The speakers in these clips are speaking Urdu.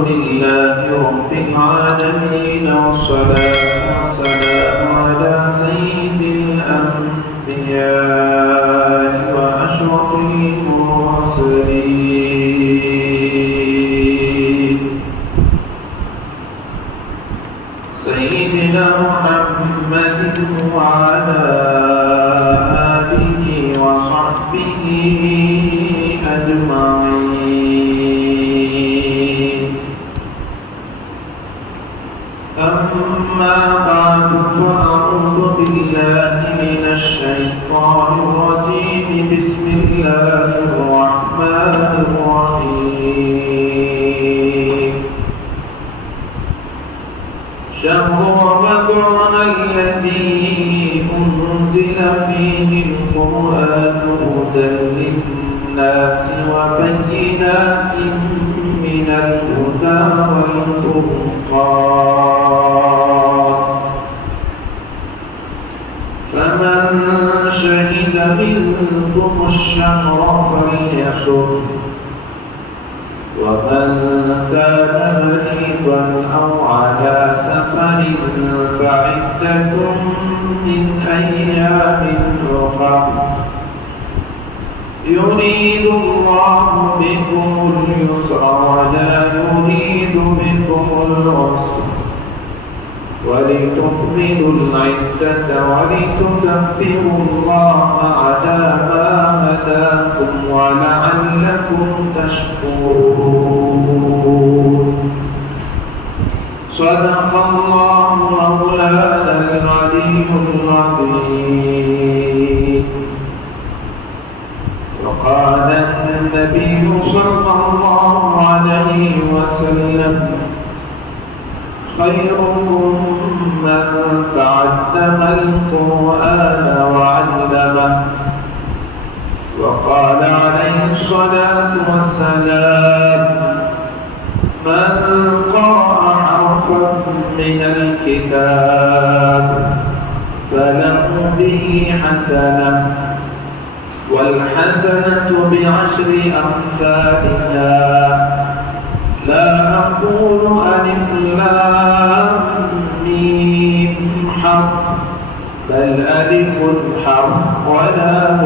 لله رب العالمين والصلاة والسلام على سيد الأنبياء وأشرف المرسلين سيدنا محمد وعلى آله وصحبه أجمعين. أما بعد فأعوذ بالله من الشيطان الرجيم. بسم الله الرحمن الرحيم. شهر رمضان الذي أنزل فيه القرآن هدى للناس وبينات من الهدى والفرقان فمن شهد منكم الشهر فليصم ومن كان مريضا أو على سفر فعدة من أيام أخر يريد الله بكم اليسر ولا يريد بكم العسر ولتكملوا العدة ولتكبروا الله على ما هداكم ولعلكم تشكرون. صدق الله مولانا العلي العظيم. وقال النبي صلى الله عليه وسلم: خيركم من تعلم القرآن وعلمه. وقال عليه الصلاة والسلام: من قرأ حرفا من الكتاب فله به حسنة والحسنة بعشر أمثالها. لا أقول ألف لام ميم حرف بل ألف حرف ولام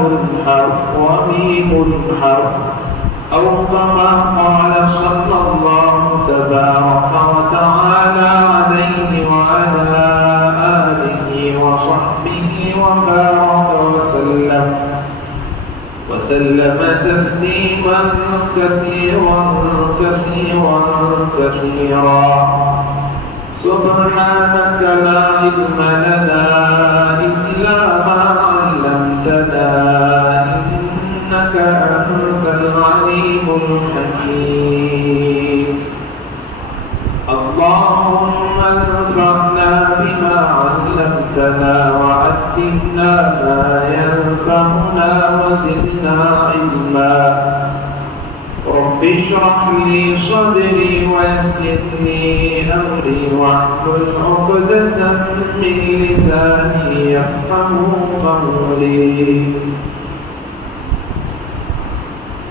حرف وميم حرف أو كما قال صلى الله تبارك وتعالى عليه وعلى آله وصحبه وبارك وسلم تسليما كثيرا كثيرا كثيرا. سبحانك لا علم لنا إلا ما علمتنا إنك أنت العليم الحكيم. اللهم انفعنا بما علمتنا وعلمنا ما ينفعنا وزدنا علما. رب اشرح لي صدري ويسر لي أمري واحلل عقدة من لساني يفقهوا قولي.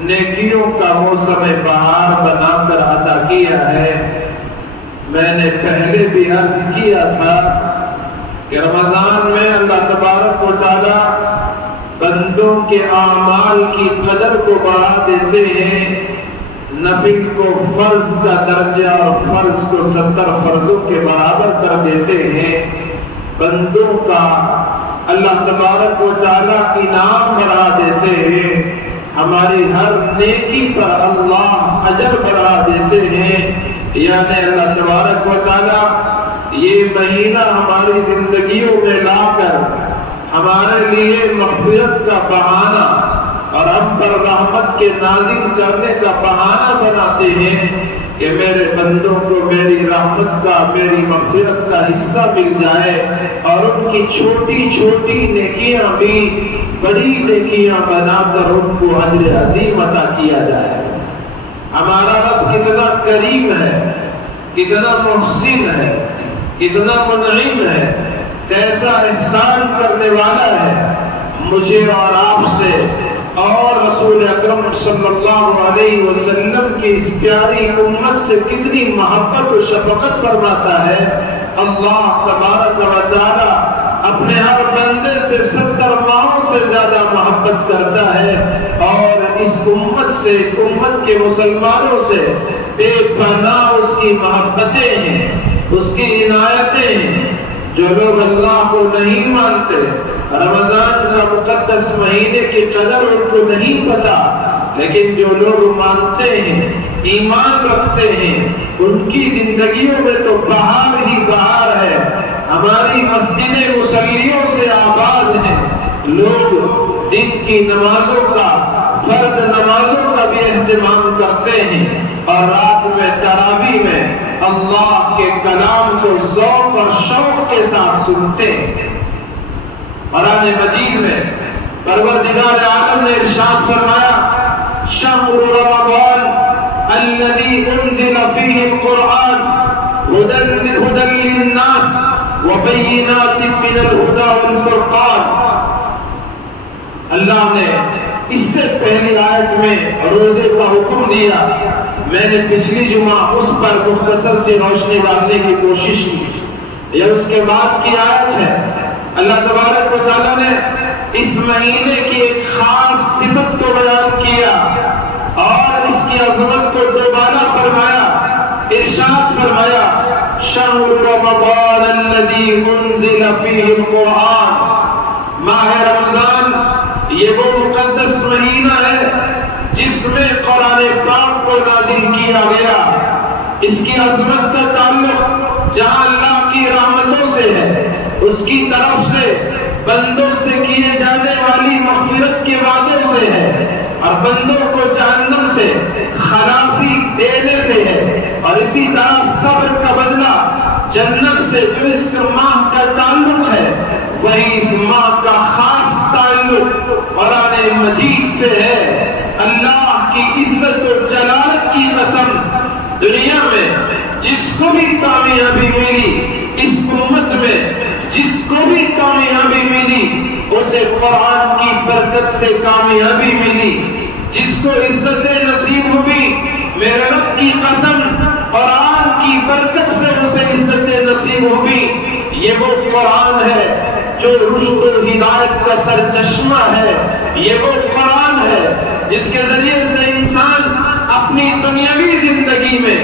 نیکیوں کا موسم بہار بنا کر عطا کیا ہے۔ میں نے پہلے بھی عرض کیا تھا کہ رمضان میں اللہ تبارک و تعالی بندوں کے اعمال کی قدر کو بڑھا دیتے ہیں، نفل کو فرض کا درجہ اور فرض کو 70 فرضوں کے برابر کر دیتے ہیں، بندوں کا اللہ تبارک و تعالی انعام بڑھا دیتے ہیں، ہماری ہر نیکی پر اللہ اجر بڑھا دیتے ہیں۔ یعنی اللہ تبارک و تعالی یہ مہینہ ہماری زندگیوں میں لا کر ہمارے لیے مغفرت کا بہانہ اور ہم پر رحمت کے نازل کرنے کا بہانہ بناتے ہیں کہ میرے بندوں کو میری رحمت کا، میری مغفرت کا حصہ مل جائے اور ان کی چھوٹی چھوٹی نیکیاں بھی بڑی نیکیاں بنا کر ان کو اجر عظیم عطا کیا جائے۔ ہمارا رب کتنا کریم ہے، کتنا محسن ہے، کتنا منعم ہے، کیسا احسان کرنے والا ہے مجھے اور آپ سے، اور رسول اکرم صلی اللہ علیہ وسلم کی اس پیاری امت سے کتنی محبت و شفقت فرماتا ہے۔ اللہ تبارک و تعالی اپنے ہر بندے سے 70 ماہوں سے زیادہ محبت کرتا ہے، اور اس امت سے، اس امت کے مسلمانوں سے بے پناہ اس کی محبتیں ہیں، اس کی عنایتیں ہیں۔ جو لوگ اللہ کو نہیں مانتے، رمضان کا مقدس مہینے کی قدر ان کو نہیں پتا، لیکن جو لوگ مانتے ہیں، ایمان رکھتے ہیں، ان کی زندگیوں میں تو بہار ہی بہار ہے۔ ہماری مسجدیں مصلیوں سے آباد ہیں، لوگ دن کی نمازوں کا، فرض نمازوں کا بھی اہتمام کرتے ہیں، اور رات میں تراویح میں اللہ کے کلام کو ذوق اور شوق کے ساتھ سنتے ہیں۔ قرآن مجید میں پروردگار عالم نے ارشاد فرمایا، شہر رمضان الذی انزل فیہ القرآن ہدی للناس وبینات من الہدی والفرقان۔ اللہ نے اس سے پہلی آیت میں روزے کا حکم دیا، میں نے پچھلی جمعہ اس پر مختصر سے روشنی ڈالنے کی کوشش کی۔ یہ اس کے بعد کی آیت ہے، اللہ تبارک و تعالیٰ نے اس مہینے کی ایک خاص صفت کو بیان کیا اور اس کی عظمت کو دوبارہ فرمایا۔ ارشاد فرمایا، شہر رمضان الذی انزل فیہ القرآن۔ ماہ رمضان یہ وہ مقدس مہینہ ہے جس میں قرآن پاک کو نازل کیا گیا۔ اس کی عظمت کا تعلق جہاں اللہ کی رحمتوں سے ہے، اس کی طرف سے بندوں سے کیے جانے والی مغفرت کے وعدوں سے ہے، اور بندوں کو جہنم سے خلاصی دینے سے ہے، اور اسی طرح صبر کا بدلہ جنت سے جو اس ماہ کا تعلق ہے، وہی اس ماہ کا خاص تعلق قرآن مجید سے ہے۔ اللہ کی عزت و جلالت کی قسم، دنیا میں جس کو بھی کامیابی ملی، اس امت میں جس کو بھی کامیابی ملی، اسے قرآن کی برکت سے کامیابی ملی۔ جس کو عزت نصیب ہوئی، میرے رب کی قسم، قرآن کی برکت سے اسے عزت نصیب ہوئی۔ یہ وہ قرآن ہے جو رشد و ہدایت کا سرچشمہ ہے، یہ وہ قرآن ہے جس کے ذریعے سے انسان اپنی دنیاوی زندگی میں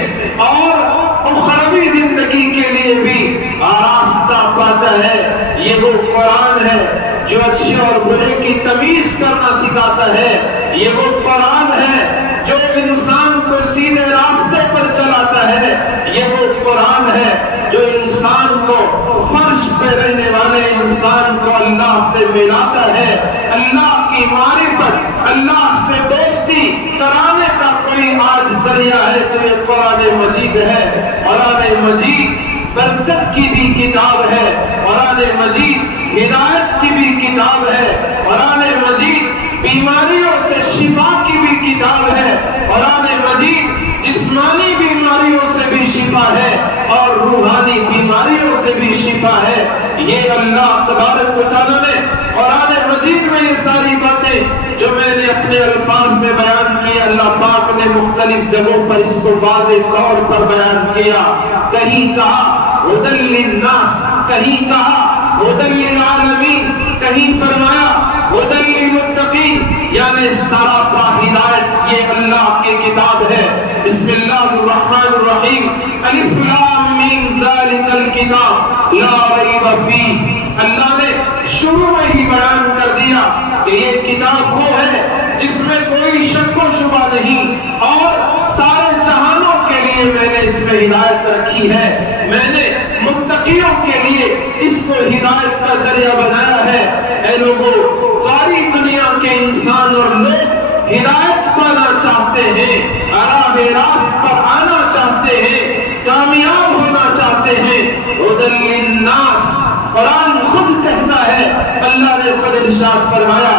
اور اخروی زندگی کے لیے بھی راستہ پاتا ہے۔ یہ وہ قرآن ہے جو اچھے اور برے کی تمیز کرنا سکھاتا ہے۔ یہ وہ قرآن ہے جو انسان کو سیدھے راستے پر چلاتا ہے۔ یہ وہ قرآن ہے جو انسان کو فرش پہ رہنے والے انسان کو اللہ سے ملاتا ہے۔ اللہ کی معرفت، اللہ سے دوستی کرانے کا کوئی آج ذریعہ ہے تو یہ قرآن مجید ہے۔ قرآن مجید برکت کی بھی کتاب ہے، قرآن مجید ہدایت کی بھی کتاب ہے، قرآن مجید بیماریوں سے شفا کی بھی کتاب ہے، قرآن مجید جسمانی بیماریوں سے بھی شفا ہے اور روحانی بیماریوں سے بھی شفا ہے۔ یہ اللہ تبارک و تعالیٰ نے قرآن مجید میں یہ ساری باتیں جو میں نے اپنے الفاظ میں بیان کی نے مختلف جگہوں پر اس کو واضح طور پر بیان کیا. کہیں کہا ہدی للناس، کہیں کہا ہدی للعالمین، کہیں فرمایا ہدی للمتقین، یعنی سراپا ہدایت یہ اللہ کی کتاب ہے. بسم اللہ الرحمن الرحیم. الف لام میم ذالک الکتاب لا ریب فیہ. اللہ نے شروع میں ہی بیان کر دیا کہ یہ کتاب وہ ہے جس میں کوئی شک و شبہ نہیں، اور سارے جہانوں کے لیے میں نے اس میں ہدایت رکھی ہے. میں نے متقیوں کے لیے اس کو ہدایت کا ذریعہ بنایا ہے. اے لوگوں، ساری دنیا کے انسان اور لوگ ہدایت پانا چاہتے ہیں، راہ راست پر آنا چاہتے ہیں، کامیاب ہونا چاہتے ہیں. ہدی للناس، قرآن خود کہتا ہے، اللہ نے خود ارشاد فرمایا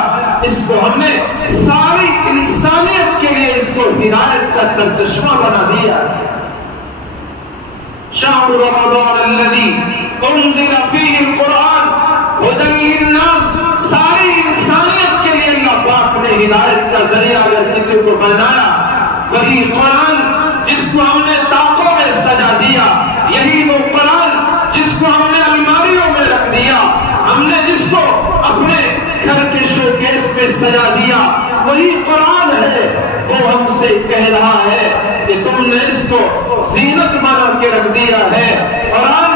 اس کو ہم نے ساری انسانیت کے لیے اس کو ہدایت کا سرچشمہ بنا دیا. شہر رمضان الذی انزل فیہ القرآن ہدی للناس، ساری انسانیت کے لیے اللہ پاک نے ہدایت کا ذریعہ اگر کسی کو بنایا، وہی قرآن جس کو ہم نے طاقوں میں سجا دیا، یہی وہ قرآن جس کو ہم نے الماریوں میں رکھ دیا، ہم نے جس کو اپنے گھر کے شو کیس میں سجا دیا، وہی قرآن ہے. وہ ہم سے کہہ رہا ہے کہ تم نے اس کو زینت بنا کے رکھ دیا ہے. قرآن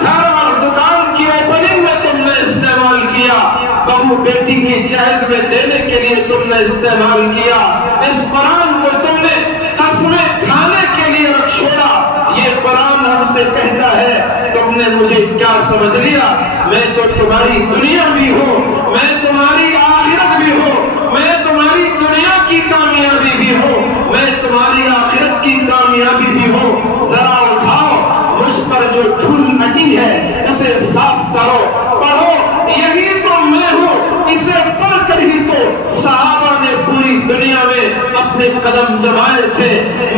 گھر اور دکان کی اوپننگ میں تم نے استعمال کیا، بہو بیٹی کی جہیز میں دینے کے لیے تم نے استعمال کیا. اس قرآن کو تم نے قسمیں کھانے کے لیے رکھ چھوڑا. یہ قرآن ہم سے کہتا ہے تم نے مجھے کیا سمجھ لیا؟ میں تو تمہاری دنیا بھی ہوں، میں تمہاری آخرت بھی ہوں، میں تمہاری دنیا کی کامیابی بھی ہوں، میں تمہاری آخرت کی کامیابی بھی ہوں. ذرا اٹھاؤ، مجھ پر جو دھول مٹی ہے اسے صاف کرو، پڑھو یہی تو میں ہوں. اسے پڑھ کر ہی تو صحابہ نے پوری دنیا میں اپنے قدم جمائے تھے.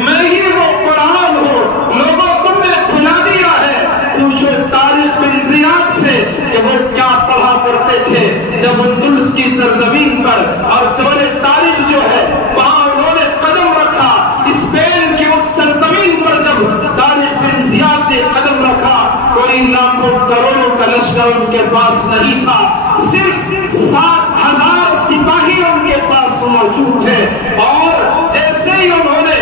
میں ہی وہ قرآن ہوں. لوگوں تم نے بھلا دیا ہے. پوچھو طارق بن زیاد سے کہ وہ کیا پڑھا کرتے تھے جب اندلس کی سرزمین پر اور جبل تاریخ جو ہے وہاں انہوں نے قدم رکھا. اسپین کی اس سرزمین پر جب طارق بن زیاد نے قدم رکھا، کوئی لاکھوں کروڑوں کا لشکر ان کے پاس نہیں تھا، صرف 7,000 سپاہی ان کے پاس موجود تھے. اور جیسے ہی انہوں نے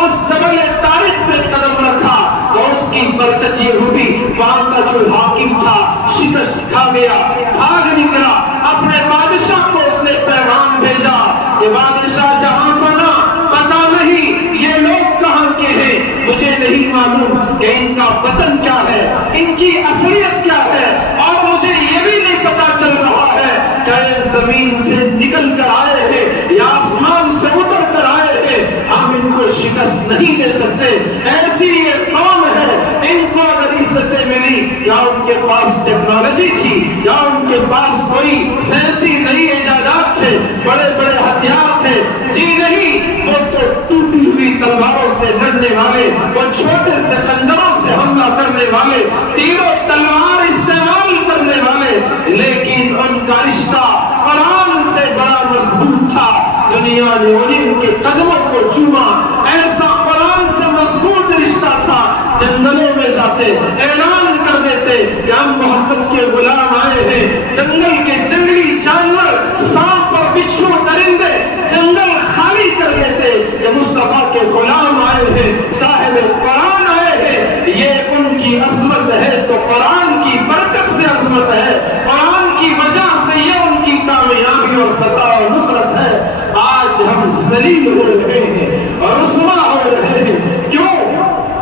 اس جبل تاریخ پہ قدم رکھا تو اس کی برکت یہ ہوئی، وہاں کا جو حاکم تھا شکست کھا گیا، بھاگ نکلا. اپنے بادشاہ کو اس نے پیغام بھیجا کہ بادشاہ جہاں بنا پتا نہیں یہ لوگ کہاں کے ہیں، مجھے نہیں معلوم کہ ان کا وطن کیا ہے، ان کی اصلیت کیا ہے، اور مجھے یہ بھی نہیں پتا چل رہا ہے کہ یہ زمین سے نکل کر آئے ہیں یا آسمان سے اتر کر آئے ہیں. ہم ان کو شکست نہیں دے سکتے. ایسی یہ قوم ہے، ان کو اگر عزتیں ملی یا ان کے پاس ٹیکنالوجی تھی یا ان کے پاس کوئی سائنسی نئی ایجادات تھے، بڑے بڑے ہتھیار تھے، جی نہیں، وہ تو ٹوٹی ہوئی تلواروں سے لڑنے والے، وہ چھوٹے سے خنجروں سے حملہ کرنے والے، تیر و تلوار استعمال کرنے والے، لیکن ان کا رشتہ قرآن سے بڑا مضبوط تھا. دنیا نے ان کے قدموں کو چوما. ایسا قرآن سے مضبوط رشتہ تھا، جنگلوں میں جاتے اعلان کر دیتے کہ ہم محمد کے غلام آئے ہیں. جنگل کے جنگلی جانور، سانپ اور بچھو درندے جنگل خالی کر دیتے کہ مصطفیٰ کے غلام آئے ہیں، صاحب قرآن آئے ہیں. یہ ان کی عظمت ہے تو قرآن کی برکت سے عظمت ہے، قرآن کی وجہ سے یہ ان کی کامیابی اور فتح اور نصرت ہے. آج ہم ذلیل ہو رہے ہیں اور رسوا ہو رہے ہیں. کیوں؟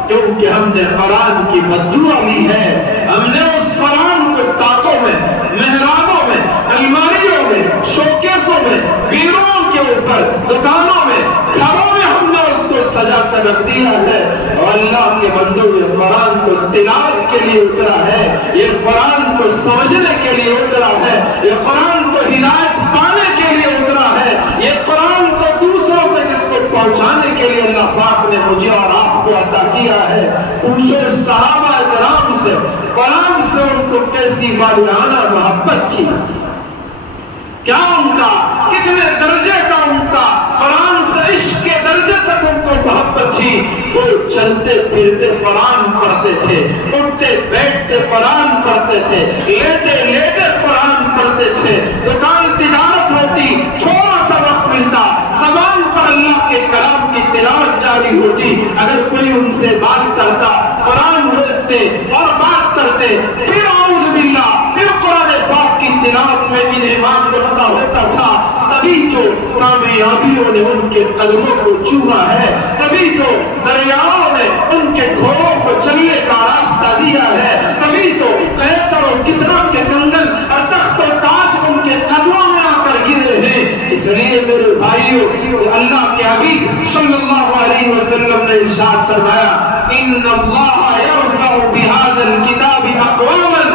کیونکہ ہم نے قرآن کی بددعا لی ہے. ہم نے اس قرآن کو طاقوں میں، محرابوں میں، الماریوں میں، شوکیسوں میں، بیروں کے اوپر، دکانوں میں، گھروں میں ہم نے اس کو سجا کر رکھ دیا ہے. اور اللہ کے بندوں یہ قرآن کو تلاوت کے لیے اترا ہے، یہ قرآن کو سمجھنے کے لیے اترا ہے، یہ قرآن کو ہدایت پانے کے لیے اترا ہے، یہ قرآن کو دوسروں تک اس کو پہنچانے کے لیے اللہ پاک نے مجھے اور آپ کو عطا کیا ہے. پوچھو صحابہ کرام سے قرآن سے ان کو کیسی والہانہ محبت تھی، کیا ان کا کتنے درجے کا ان کا قرآن سے عشق کے درجے درجے تک ان کو محبت تھی، وہ چلتے پھرتے قرآن پڑھتے تھے، اٹھتے بیٹھتے قرآن پڑھتے تھے، لیتے لیتے قرآن پڑھتے تھے۔ دکان تجارت ہوتی، تھوڑا سا وقت ملتا، زبان پر اللہ کے کلام کی تلاوت جاری ہوتی، اگر کوئی ان سے بات کرتا قرآن روکتے اور بات کرتے، پھر اعوذ باللہ، پھر قرآن پاک کی تلاوت میں انہمام کا ہوتا تھا۔ تبھی تو کامیابیوں نے ان کے قدموں کو چوما ہے، تبھی تو دریاؤں نے ان کے گھوڑوں کو چلنے کا راستہ دیا ہے، تبھی تو قیصر اور کسریٰ کے کنگن اور تخت و تاج ان کے قدموں میں آ کر گرے ہیں۔ اس لیے میرے بھائیوں، اللہ کے حبیب صلی اللہ علیہ وسلم نے ارشاد فرمایا، ان اللہ یرفع بہذا الکتاب اقواما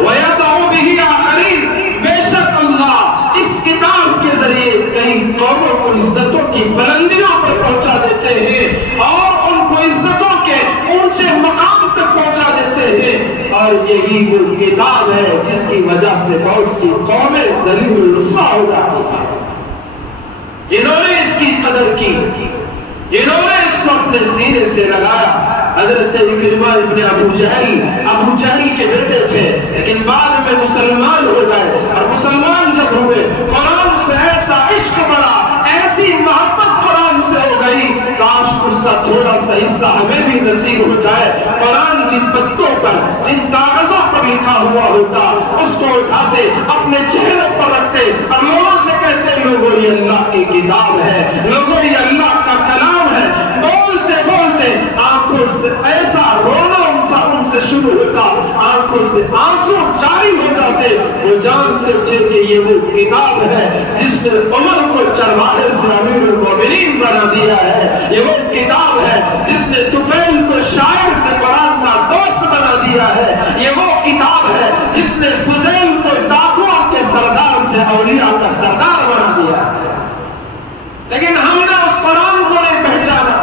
ویدع بہ آخرین، بے شک اللہ اس کتاب کے ذریعے کئی قوموں کو عزتوں کی بلندیوں پر پہنچا دیتے ہیں اور ان کو عزتوں کے اونچے مقام تک پہنچا دیتے ہیں، اور یہی وہ کتاب ہے جس کی وجہ سے بہت سی قومیں ذلیل و رسوا ہو جاتی ہیں۔ جنہوں نے اس کی قدر کی، جنہوں نے اس کو اپنے سینے سے لگایا، حضرت اکرمہ ابن ابو جہل کے بیٹے تھے، لیکن بعد میں مسلمان ہو گئے، اور مسلمان جب ہوئے قرآن سے ایسا عشق بڑا، ایسی محبت قرآن سے ہو گئی، کاش اس کا تھوڑا سا حصہ ہمیں بھی نصیب ہو جائے۔ قرآن جن پتوں پر، جن کاغذوں پر لکھا ہوا ہوتا، اس کو اٹھاتے، اپنے چہرے پر رکھتے اور لوگوں سے کہتے، لوگوں یہ اللہ کی کتاب ہے، لوگوں یہ اللہ کا کلام ہے۔ بولتے بولتے آنکھوں سے ایسا رونا ان سے شروع ہوتا، آنکھوں سے آنسو جاری ہو جاتے۔ وہ جانتے تھے کہ یہ وہ کتاب ہے جس نے عمر کو چرواہے سے امیر المومنین بنا دیا ہے، یہ وہ کتاب ہے جس نے طفیل کو شاعر سے قرآن کا دوست بنا دیا ہے، یہ وہ کتاب ہے جس نے فضیل کو ڈاکوؤں کے سردار سے اولیاء کا سردار بنا دیا ہے۔ لیکن ہم نے اس قرآن کو نہیں پہچانا،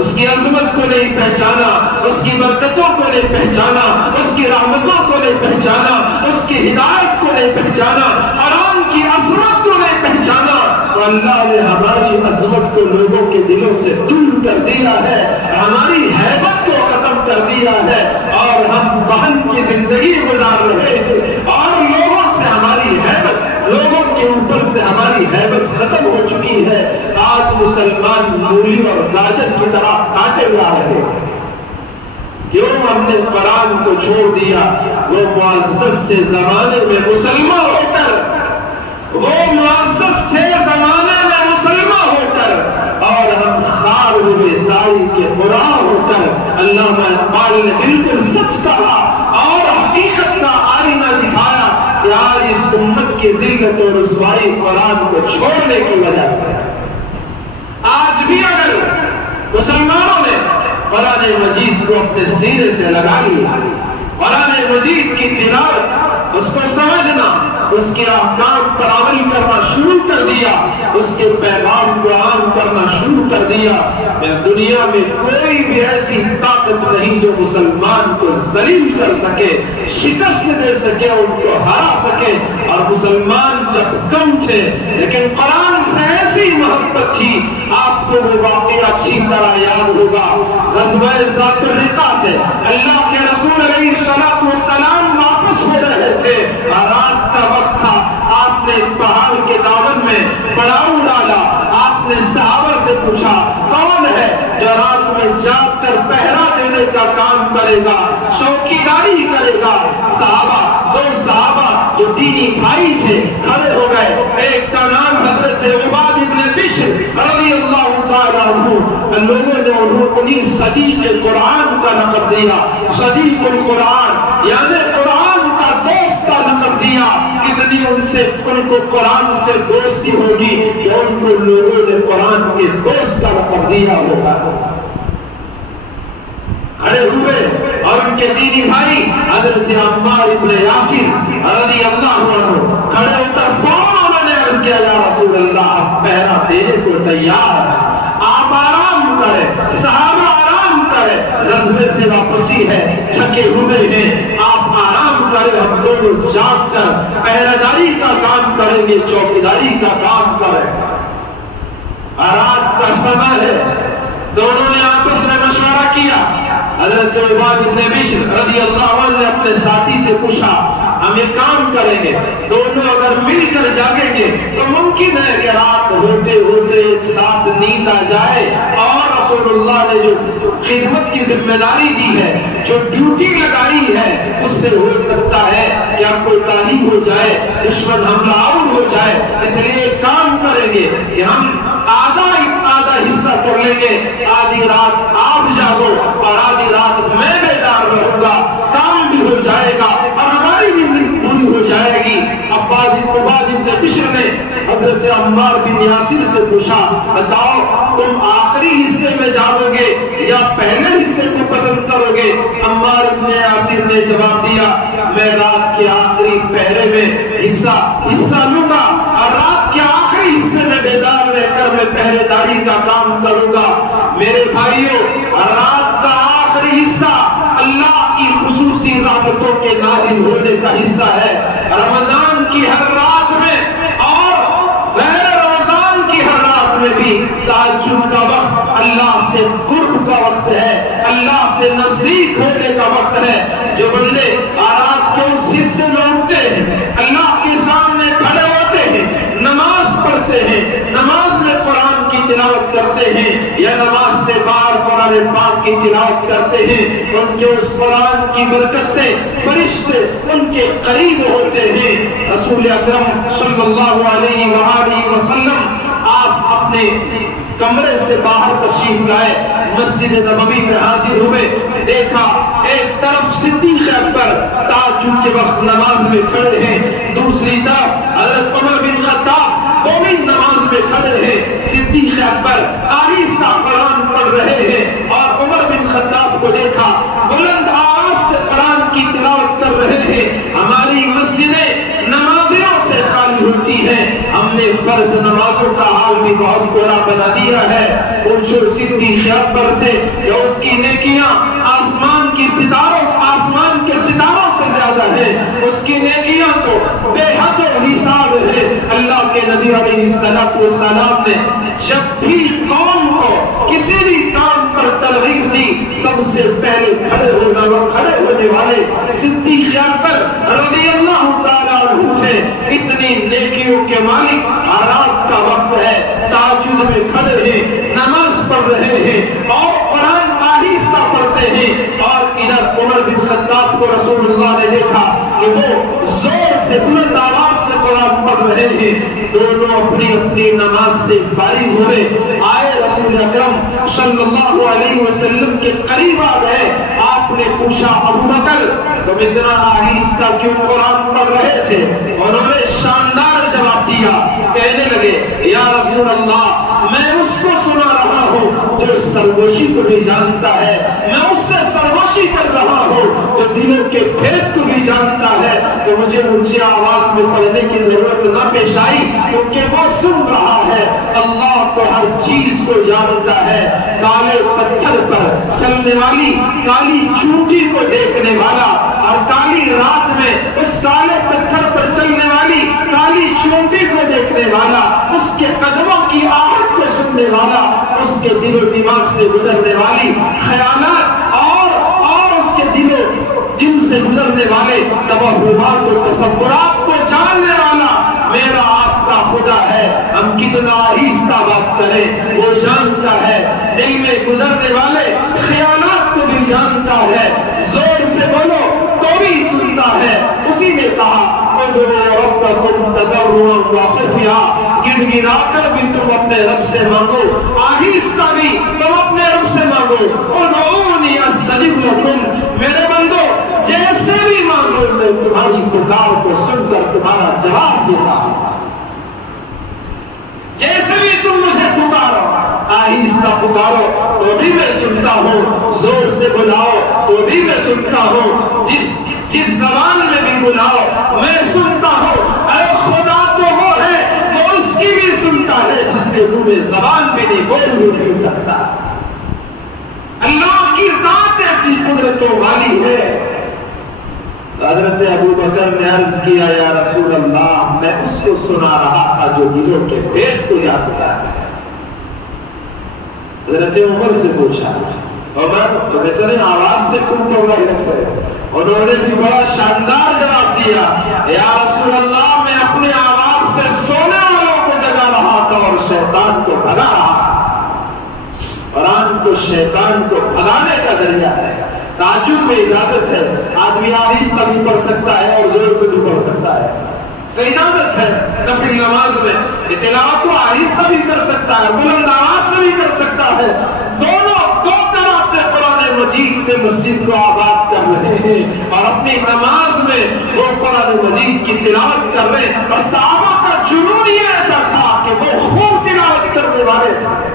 اس کی عظمت کو نہیں پہچانا، اس کی برکتوں کو نہیں پہچانا، اس کی رحمتوں کو نہیں پہچانا، اس کی ہدایت کو نہیں پہچانا، قرآن کی عظمت کو نہیں پہچانا، تو اللہ نے ہماری عظمت کو لوگوں کے دلوں سے دور کر دیا ہے، ہماری ہیبت کو ختم کر دیا ہے، اور ہم وہن کی زندگی گزار رہے ہیں، اور لوگوں سے ہماری ہیبت، لوگوں کے اوپر سے ہماری ہیبت ختم ہو چکی ہے۔ آج مسلمان مولی اور گاجر کی طرح کاٹے جا رہے ہیں۔ کیوں ہم نے قرآن کو چھوڑ دیا؟ وہ معزز سے زمانے میں مسلمان ہو کر، وہ معزز تھے زمانے میں مسلمان ہو کر، اور ہم خار ہوئے داڑھی کے قرآن ہو کر۔ علامہ اقبال نے بالکل سچ کہا اور حقیقت کا آئینہ دکھایا کہ آج اس امت کی ذلت اور رسوائی قرآن کو چھوڑنے کی وجہ سے۔ آج بھی اگر مسلمانوں نے قرآن مجید کو اپنے سینے سے لگا لیا، قرآن مجید کی تلاوت، اس کو سمجھنا، اس کے احکام پر عمل کرنا شروع کر دیا، اس کے پیغام کو عام کرنا شروع کر دیا، پھر دنیا میں کوئی بھی ایسی طاقت نہیں جو مسلمان کو ذلیل کر سکے، شکست دے سکے، ان کو ہرا سکے۔ اور مسلمان جب کم تھے لیکن قرآن سے ایسی محبت تھی، آپ کو وہ واقعہ اچھی طرح یاد ہوگا، غزوہ ذات الرقا سے اللہ کے رسول علیہ السلام واپس ہو رہے تھے، رات کا وقت تھا، آپ نے پہاڑ کے دامن میں پڑاؤ ڈالا، آپ نے صحابہ سے پوچھا کون ہے جو رات میں جاگ کر پہرا دینے کا کام کرے گا، چوکیداری کرے گا؟ دو صحابہ جو دینی بھائی تھے کھڑے ہو گئے، ایک کا نام حضرت عباد بن بشر رضی اللہ تعالیٰ عنہ، لوگوں نے انہیں صدیق قرآن کا لقب دیا، صدیق القرآن، یعنی قرآن کا دوست کا لقب دیا۔ کتنی ان کو قرآن سے دوستی ہوگی کہ ان کو لوگوں نے قرآن کے دوست کا لقب دیا ہوگا۔ کھڑے ہوئے اور ان کے دینی بھائی حضرت عمار ابن یاسر رضی اللہ عنہ کھڑے ہو کر فوراً انہوں نے عرض کیا، یا رسول اللہ آپ پہرا دینے کو تیار ہیں، آپ آرام کریں، صحابہ آرام کریں، غزوے سے واپسی ہے، تھکے ہوئے ہیں، آپ آرام کریں، ہم دونوں جاگ کر پہرہ داری کا کام کریں گے، چوکیداری کا کام کریں۔ رات کا سمے ہے، دونوں نے آپس میں مشورہ کیا۔ حضرت عباد بن بشر رضی اللہ عنہ نے اپنے ساتھی سے پوچھا ہم ایک کام کریں گے، دونوں اگر مل کر جاگیں گے تو ممکن ہے کہ رات ہوتے ہوتے ایک ساتھ نیند آ جائے، اور رسول اللہ نے جو خدمت کی ذمہ داری دی ہے، جو ڈیوٹی لگائی ہے، اس سے ہو سکتا ہے کہ آپ کو تاہی ہو جائے، دشمن حملہ آور ہو جائے، اس لیے ایک کام کریں گے کہ ہم آدھا حصہ کر لیں گے، آدھی رات آپ جاگو اور آدھی رات میں بیدار رہوں گا، کام بھی ہو جائے گا اور ہماری بھی پوری ہو جائے گی۔ عباد بن بشر نے حضرت عمار بن یاسر سے پوچھا بتاؤ تم آخری حصے میں جاؤ گے یا پہلے حصے کو پسند کرو گے؟ عمار بن یاسر نے جواب دیا میں رات کے آخری پہرے میں حصہ لوں گا اور رات کے آخری حصے میں بیدار رہ کر میں پہرے داری کا کام کروں گا۔ میرے بھائیوں، رات کا آخری حصہ اللہ کی خصوصی رحمتوں کے نازل ہونے کا حصہ ہے۔ رمضان کی ہر رات میں اور غیر رمضان کی ہر رات میں بھی تہجد کا وقت اللہ سے قرب کا وقت ہے، اللہ سے نزدیک ہونے کا وقت ہے۔ جو بندے رات کے اس حصے میں اٹھتے ہیں، اللہ کے سامنے کھڑے ہوتے ہیں، نماز پڑھتے ہیں، نماز میں قرآن کی تلاوت کرتے ہیں یا نماز سے بار قرآن پاک کی تلاوت کرتے ہیں، ان کے اس قرآن کی برکت سے فرشتے ان کے قریب ہوتے ہیں۔ رسول اکرم صلی اللہ علیہ وآلہ وسلم آپ اپنے کمرے سے باہر تشریف لائے، مسجد نبوی میں حاضر ہوئے، دیکھا ایک طرف صدیق اکبر تہجد کے وقت نماز میں کھڑے ہیں، دوسری طرف حضرت عمر بن خطاب وہ بھی نماز میں کھڑے ہیں۔ صدیق اکبر آہستہ قرآن پڑھ رہے ہیں اور عمر بن خطاب کو دیکھا بلند آواز سے قرآن کی تلاوت کر رہے ہیں۔ ہماری مسجدیں نمازیوں سے خالی ہوتی ہیں، ہم نے فرض نمازوں کا حال بھی بہت برا بنا دیا ہے۔ پوچھو صدیق اکبر سے کہ اس کی نیکیاں آسمان کے ستاروں سے زیادہ ہے، اس کی نیکیاں تو بے حد حساب ہے۔ اللہ کے نبی علیہ السلام نے جب بھی قوم کو کسی بھی کام پر ترغیب دی، سب سے پہلے کھڑے ہونے والے صدیق اکبر رضی اللہ تعالیٰ عنہ تھے۔ اتنی نیکیوں کے مالک، رات کا وقت ہے، تہجد میں کھڑے ہیں، نماز پڑھ رہے ہیں اور قرآن آہستہ پڑھتے ہیں، اور ادھر عمر بن خطاب کو رسول اللہ نے دیکھا کہ وہ زور سے بلند آواز سے قرآن پڑھ رہے ہیں۔ دونوں اپنی اپنی نماز سے فارغ ہوئے، آئے رسول اکرم صلی اللہ علیہ وسلم کے قریب آ گئے۔ آپ نے پوچھا ابو بکر تم اتنا آہستہ کیوں قرآن پڑھ رہے تھے؟ انہوں نے شاندار جواب دیا، کہنے لگے یا رسول اللہ میں اس کو سنا رہا ہوں جو سرگوشی کو بھی جانتا ہے، میں اس سے سرگوشی کر رہا ہوں جو دلوں کے بھید کو بھی جانتا ہے، تو مجھے اونچی آواز میں پڑھنے کی ضرورت نہ پیش آئی کیونکہ وہ سن رہا ہے۔ اللہ تو ہر چیز کو جانتا ہے، کالے پتھر پر چلنے والی کالی چونٹی کو دیکھنے والا اور کالی رات میں اس کالے پتھر پر چلنے والی کالی چونٹی کو دیکھنے والا، اس کے قدموں کی آہٹ کو سننے والا، اس کے دل و دماغ سے گزرنے والی خیالات اور اس کے دل سے گزرنے والے توہمات و تصورات کو جاننے والا میرا آپ کا خدا ہے۔ ہم کتنا آہستہ بات کریں وہ جانتا ہے، دل میں گزرنے والے خیالات کو بھی جانتا ہے، زور سے بولو تو بھی سنتا ہے۔ اسی نے کہا ادعوا ربکم تضرعا وخفیا، گڑ گڑا کر بھی تم اپنے رب سے مانگو، آہستہ بھی تم اپنے رب سے مانگو۔ ادعونی استجب لکم، میرے بندو جیسے بھی مانگو میں تمہاری پکار کو سن کر تمہارا جواب دیتا ہوں۔ جیسے بھی تم مجھے پکارو، آہستہ پکارو تو بھی میں سنتا ہوں، زور سے بلاؤ تو بھی میں سنتا ہوں، جس زبان میں بھی بلاؤ میں سنتا ہوں۔ اے خدا تو وہ ہے وہ اس کی بھی سنتا ہے جس کے منہ میں زبان بھی نہیں، بول بھی نہیں سکتا۔ اللہ کی ذات ایسی قدرتوں والی ہے۔ حضرت ابو بکر نے عرض کیا یا رسول اللہ میں اس کو سنا رہا تھا جو دلوں کے بھید کو جانتا ہے۔ حضرت عمر سے پوچھا عمر تم اتنے آواز سے کیوں پڑھ رہے تھے؟ انہوں نے بھی بڑا شاندار جواب دیا یا رسول اللہ میں اپنے آواز سے سونے والوں کو جگا رہا تھا اور شیطان کو بھگا رہا. قرآن تو شیطان کو بھگانے کا ذریعہ ہے. تہجد میں اجازت ہے آدمی آہستہ بھی پڑھ سکتا ہے اور زور سے بھی پڑھ سکتا ہے. اجازت ہے نفل نماز میں تلاوت کو آہستہ بھی کر سکتا ہے بلند آواز سے بھی کر سکتا ہے. دونوں دو طرح سے قرآن مجید سے مسجد کو آباد کر رہے ہیں اور اپنی نماز میں وہ قرآن مجید کی تلاوت کر رہے ہیں. اور صحابہ کا جنون یہ ایسا تھا کہ وہ خوب تلاوت کرنے والے تھے.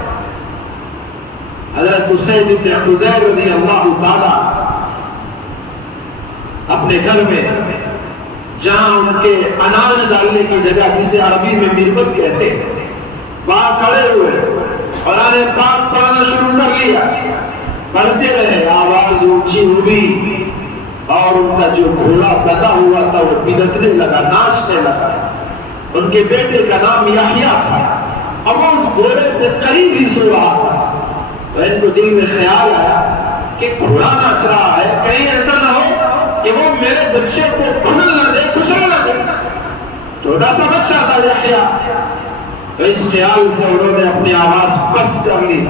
حضرت حسین بن حذیر رضی اللہ تعالی اپنے گھر میں جہاں ان کے اناج ڈالنے کی جگہ جسے عربی میں مربت کہتے ہیں وہاں کھڑے ہوئے قرآن پاک پڑھنا شروع کر لیا. پڑھتے رہے آواز اونچی ہوئی اور ان کا جو گھوڑا پیدا ہوا تھا وہ بدکنے لگا ناچنے لگا. ان کے بیٹے کا نام یحییٰ تھا اور وہ اس گھوڑے سے قریب ہی سو رہا تھا. تو ان کو دل میں خیال آیا کہ گھوڑا ناچ رہا ہے کہیں ایسا نہ ہو کہ وہ میرے بچے کو کھل نہ دے کچل نہ دے. چھوٹا سا بچہ تھا یحییٰ. تو اس خیال سے انہوں نے اپنی آواز پست کر لی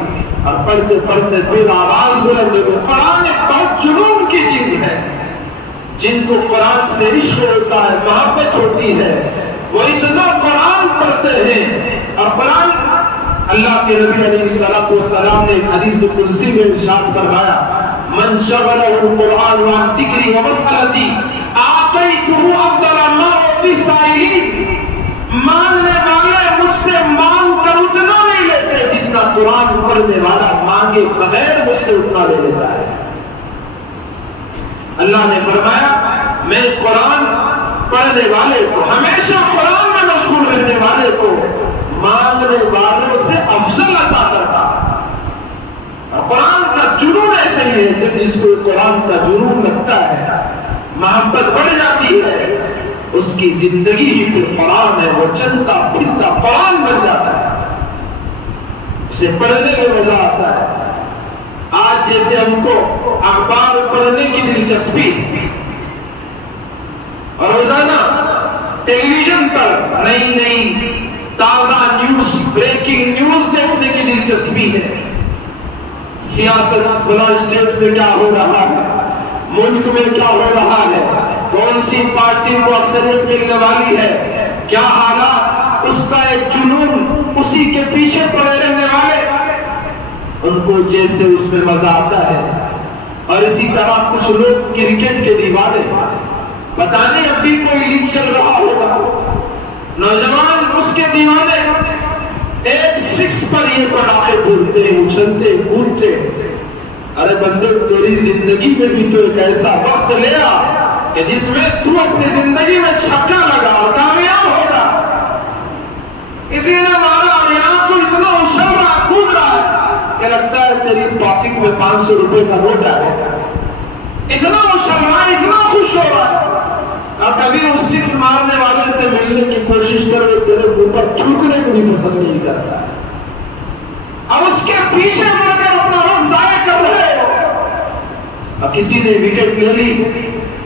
اور پڑھتے پڑھتے پھر آواز بلند ہو گئی. قرآن ایک بہت جنون کی چیز ہے. جن کو قرآن سے عشق ہوتا ہے محبت ہوتی ہے وہ اتنا قرآن پڑھتے ہیں. اور قرآن اللہ کے نبی علیہ السلام نے ایک حدیث قدسی میں ارشاد فرمایا من شغلہ القرآن عن ذکری و مسئلتی آتیتہ افضل ما اعطی السائلین. مانگنے والے مجھ سے مانگ کر اتنا نہیں لیتے جتنا قرآن پڑھنے والا مانگے بغیر مجھ سے اتنا لے لیتا ہے. اللہ نے فرمایا میں قرآن پڑھنے والے کو ہمیشہ قرآن میں مشغول رہنے والے کو مانگنے والوں سے افضل عطا کرتا. قرآن کا جنون ایسے ہی ہے جب جس کو قرآن کا جنون لگتا ہے محبت بڑھ جاتی ہے اس کی زندگی ہی پھر قرآن ہے. وہ چلتا پھرتا قرآن بن جاتا ہے. اسے پڑھنے میں مزہ آتا ہے. آج جیسے ہم کو اخبار پڑھنے کی دلچسپی اور روزانہ ٹیلی ویژن پر نئی نئی تازہ نیوز بریکنگ نیوز دیکھنے کی دلچسپی ہے. سیاست فلاں اسٹیٹ میں کیا ہو رہا ہے ملک میں کیا ہو رہا ہے کون سی پارٹی کو اکثریت ملنے والی ہے کیا حالات اس کا ایک جنون اسی کے پیچھے پڑے رہنے والے ان کو جیسے اس میں مزہ آتا ہے. اور اسی طرح کچھ لوگ کرکٹ کے دیوانے پتہ نہیں اب بھی کوئی لیگ چل رہا ہوگا نوجوان اس کے دیوانے ایک سکس پر یہ پٹاخے پھوڑتے اچھلتے کودتے. ارے بندے تیری زندگی میں بھی تو ایک ایسا وقت لے آ کہ جس میں تو اپنی زندگی میں چھکا لگا اور کامیاب ہوگا. اسی نے مارا یہاں تو اتنا اچھل رہا کود رہا ہے کہ لگتا ہے تیری پاکٹ میں 500 روپے کا نوٹ آئے. اتنا اچھل رہا ہے اتنا خوش ہو رہا ہے. اور کبھی اس سکس مارنے والے سے ملنے کی کوشش کرو تیرے اوپر تھوکنے کو بھی پسند نہیں کرتا. اب اس کے پیچھے مڑ کر اپنا وقت ضائع کر رہے ہو. اب کسی نے وکٹ لے لی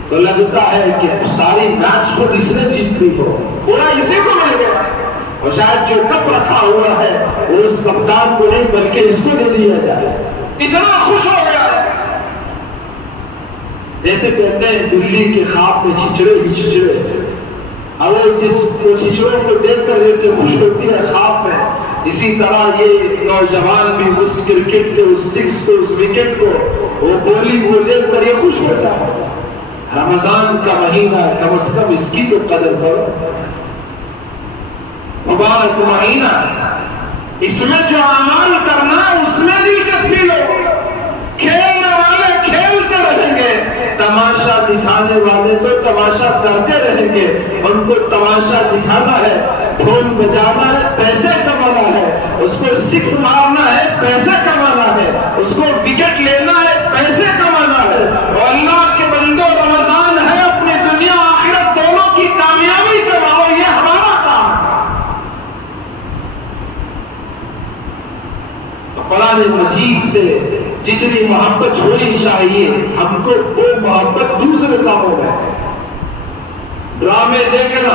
تو لگتا ہے کہ ساری میچ کو اس نے جیت لی ہو پورا اسی کو مل گیا. اور شاید جو کپ رکھا ہوا ہے وہ اس کپتان کو نہیں بلکہ اس کو دے دیا جائے. اتنا خوش ہو گیا ہے. جیسے کہتے ہیں بلی کے خواب میں چھچڑے ہی چھچڑے. اب جس چھچڑوں کو دیکھ کر جیسے خوش ہوتی ہے خواب میں اسی طرح یہ نوجوان بھی اس کرکٹ کے اس سکس کو اس وکٹ کو وہ بولنگ کو دیکھ کر یہ خوش ہوتا ہے. رمضان کا مہینہ ہے کم از کم اس کی تو قدر کرو. مبارک مہینہ اس میں جو اعمال کرنا ہے اس میں دلچسپی لو. کھیلنے والے کھیلتے رہیں گے تماشا دکھانے والے تو تماشا کرتے رہیں گے. ان کو تماشا دکھانا ہے ڈھول بجانا ہے پیسے کمانا ہے اس کو سکس مارنا ہے پیسے کمانا ہے اس کو وکٹ لینا ہے پیسے کمانا ہے. اور اللہ کے بندوں رمضان ہے اپنی دنیا آخرت دونوں کی کامیابی کماؤ یہ ہمارا کام. قرآن چاہیے ہم کو وہ محبت دوسرے کاموں میں ہے. ڈرامے دیکھنا،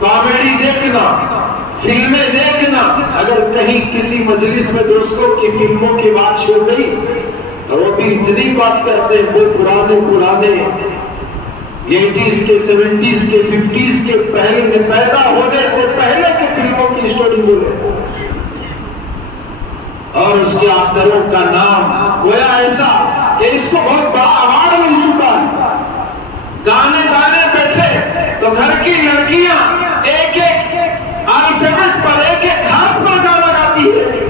کامیڈی دیکھنا، فلمیں دیکھنا. اگر کہیں کسی مجلس میں دوستوں کی فلموں کی بات چھوڑ گئی تو وہ بھی اتنی بات کرتے ہیں وہ پرانے 80s کے 70s کے 50s کے پہلے پیدا ہونے سے پہلے کی فلموں کی اسٹوری بولے، اور اس کے آتروں کا نام گویا ایسا کہ اس کو بہت بڑا ایوارڈ مل چکا ہے. گانے بیٹھے تو گھر کی لڑکیاں ایک الفابیٹ پر ایک حرف پر گانا گاتی ہے،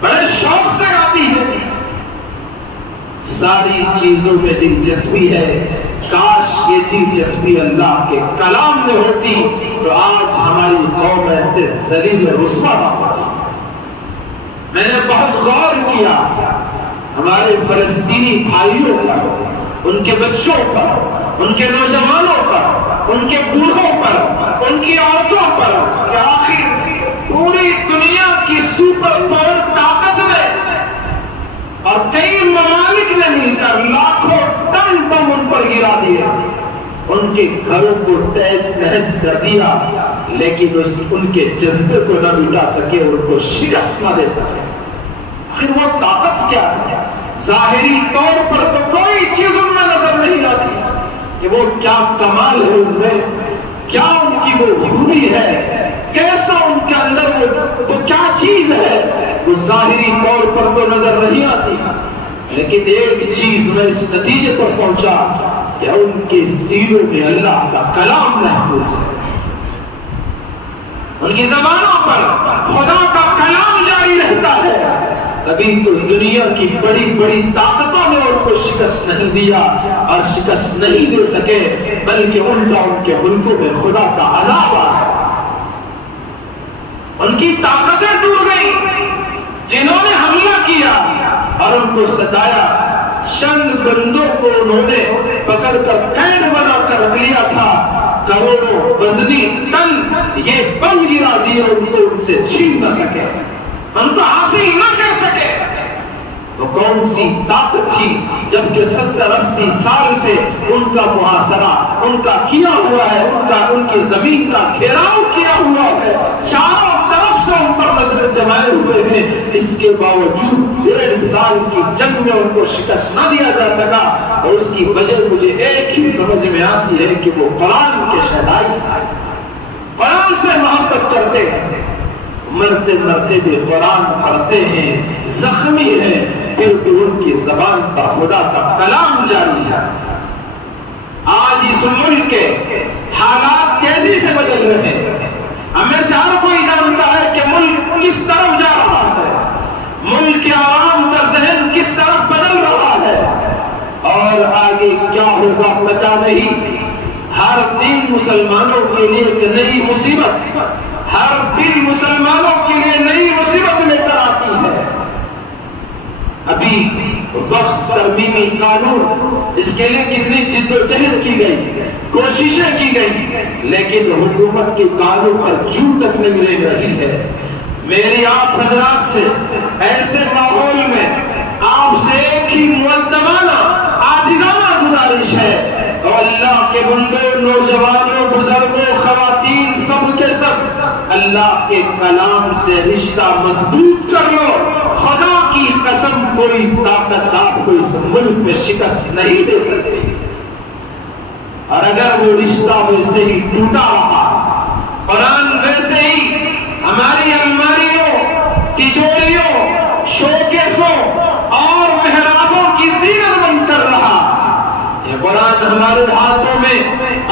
بڑے شوق سے گاتی ہے. ساری چیزوں میں دلچسپی ہے. کاش یہ دلچسپی اللہ کے کلام میں ہوتی تو آج ہماری قوم ایسے ذلیل رسوا نہ ہوتی. میں نے بہت غور کیا ہمارے فلسطینی بھائیوں پر، ان کے بچوں پر، ان کے نوجوانوں پر، ان کے بوڑھوں پر، ان کی عورتوں پر کہ آخر پوری دنیا کی سپر پاور طاقت میں اور کئی ممالک نے مل کر لاکھوں ٹن بم ان پر گرا دیے، ان کے گھروں کو تہس نہس کر دیا، لیکن ان کے جذبے کو نہ مٹا سکے، ان کو شکست نہ دے سکے. آخر وہ طاقت کیا ہے؟ ظاہری طور پر تو کوئی چیز ان میں نظر نہیں آتی کہ وہ کیا کمال ہے ان میں، کیا ان کی وہ خوبی ہے، کیسا ان کے اندر وہ کیا چیز ہے، وہ ظاہری طور پر تو نظر نہیں آتی. لیکن ایک چیز میں اس نتیجے پر پہنچا کہ ان کے سینوں میں اللہ کا کلام محفوظ ہے، ان کی زبانوں پر خدا کا کلام جاری رہتا ہے. تبھی تو دنیا کی بڑی طاقتوں نے ان کو شکست نہیں دیا اور شکست نہیں دے سکے، بلکہ الٹا ان کے ملکوں میں خدا کا عذاب آیا. ان کی طاقتیں ٹوٹ گئی، جنہوں نے حملہ کیا اور ان کو ستایا. چند بندوں کو انہوں نے پکڑ کر قید بنا کر رکھ لیا تھا، کروڑوں وزنی ٹن یہ بم گرا دیے، ان کو ان سے چھین نہ سکے، ان کو حاصل نہ کر سکے. وہ کون سی طاقت تھی جبکہ 70-80 سال سے ان کا محاصرہ ان کا کیا ہوا ہے، ان کی زمین کا گھیراؤ کیا ہوا ہے، چاروں طرف سے ان پر نظر جمائے ہوئے ہیں. اس کے باوجود 1.5 سال کی جنگ میں ان کو شکست نہ دیا جا سکا. اور اس کی وجہ مجھے ایک ہی سمجھ میں آتی ہے کہ وہ قرآن کے شہدائی، قرآن سے محبت کرتے ہیں، مرتے بھی قرآن پڑھتے ہیں، زخمی ہیں، پھر بھی ان کی زبان پر خدا کا کلام جاری ہے. آج اس ملک کے حالات تیزی سے بدل رہے ہیں. ہمیں سے ہر کوئی جانتا ہے کہ ملک کس طرف جا رہا ہے، ملک کے عوام کا ذہن کس طرف بدل رہا ہے، اور آگے کیا ہوگا پتہ نہیں. ہر دن مسلمانوں کے لیے ایک نئی مصیبت، ہر دن مسلمانوں کے لیے نئی مصیبت لے کر آتی ہے. ابھی وقت ترمیمی قانون، اس کے لیے کتنی جد و جہد کی گئی، کوششیں کی گئی، لیکن حکومت کے قانون پر جو تک نہیں رہ رہی ہے. میری آپ حضرات سے ایسے ماحول میں آپ سے ایک ہی مؤدبانہ عاجزانہ گزارش ہے، اور اللہ کے بندوں، نوجوانوں، بزرگوں، خواتین، سب کے سب اللہ کے کلام سے رشتہ مضبوط کر لو. خدا کی قسم کوئی طاقت آپ کو اس ملک میں شکست نہیں دے سکتی. اور اگر وہ رشتہ ویسے ہی ٹوٹا رہا، قرآن ویسے ہی ہماری الماریوں، تجوریوں، شوکیسوں اور محرابوں کی زینت بن کر رہا، یہ قرآن ہمارے ہاتھوں میں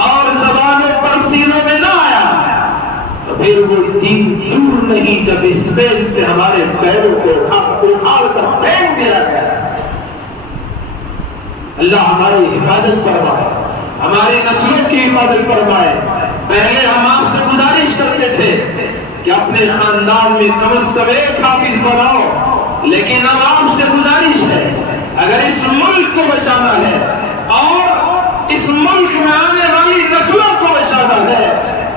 اور زبانوں پر سینوں میں نہ آیا، تو پھر وہ دین دور نہیں جب اسپین سے ہمارے پیروں کو اکھاڑ کر پھینک دیا گیا. اللہ ہماری حفاظت فرمائے، ہماری نسلوں کی حفاظت فرمائے. پہلے ہم آپ سے گزارش کرتے تھے کہ اپنے خاندان میں کم از کم ایک حافظ بناؤ، لیکن اب آپ سے گزارش ہے اگر اس ملک کو بچانا ہے اور اس ملک میں آنے والی نسلوں کو بچانا ہے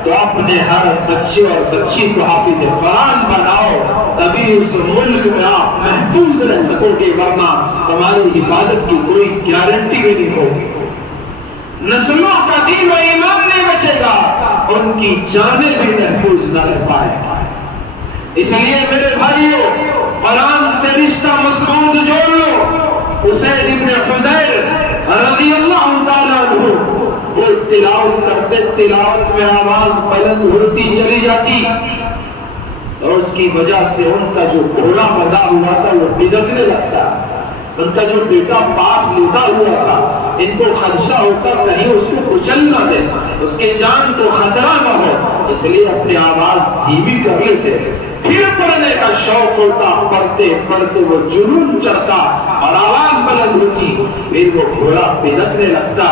تو اپنے اپنے ہر بچے اور بچی کو حافظ قرآن بناؤ، تبھی اس ملک میں آپ محفوظ رہ سکو گے، ورنہ تمہاری حفاظت کی کوئی گارنٹی بھی نہیں ہوگی۔ نسلوں کا دین و ایمان نہیں بچے گا، ان کی جانیں بھی محفوظ نہ رہ پائے۔ اس لیے میرے بھائیوں، قرآن سے رشتہ مضبوط جوڑ لو۔ اسید ابن حضیر رضی اللہ تعالیٰ عنہ وہ تلاوت کرتے، تلاوت میں آواز بلند ہوتی چلی جاتی، اور اس کی وجہ سے ان کا جو گھوڑا بندھا ہوا تھا وہ بھدکنے لگتا، ان کا جو بیٹا پاس لیتا ہوا تھا، ان کو خدشہ ہوتا کہیں اس کو کچل نہ دے، اس کے جان کو خطرہ نہ ہو، اس لیے اپنی آواز دھیمی کر لیتے، پھر پڑھنے کا شوق ہوتا، پڑھتے پڑھتے وہ جنون چڑھتا اور آواز بلند ہوتی، پھر وہ گھوڑا بھدکنے لگتا۔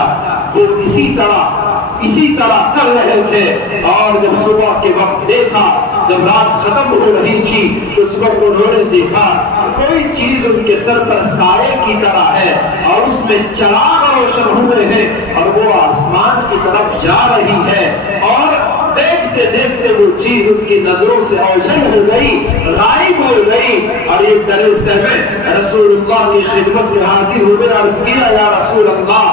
وہ اسی طرح کر رہے تھے، اور جب صبح کے وقت دیکھا، جب رات ختم ہو رہی تھی، اس وقت انہوں نے دیکھا کوئی چیز ان کے سر پر سائے کی طرح ہے، اور اس میں چراغ روشن ہوئے ہیں، اور وہ آسمان کی طرف جا رہی ہے، اور دیکھتے دیکھتے وہ چیز ان کی نظروں سے اوجھل ہو گئی، غائب ہو گئی، اور یہ ڈرے سہمے رسول اللہ کی خدمت میں حاضر ہوئے، عرض کیا یا رسول اللہ،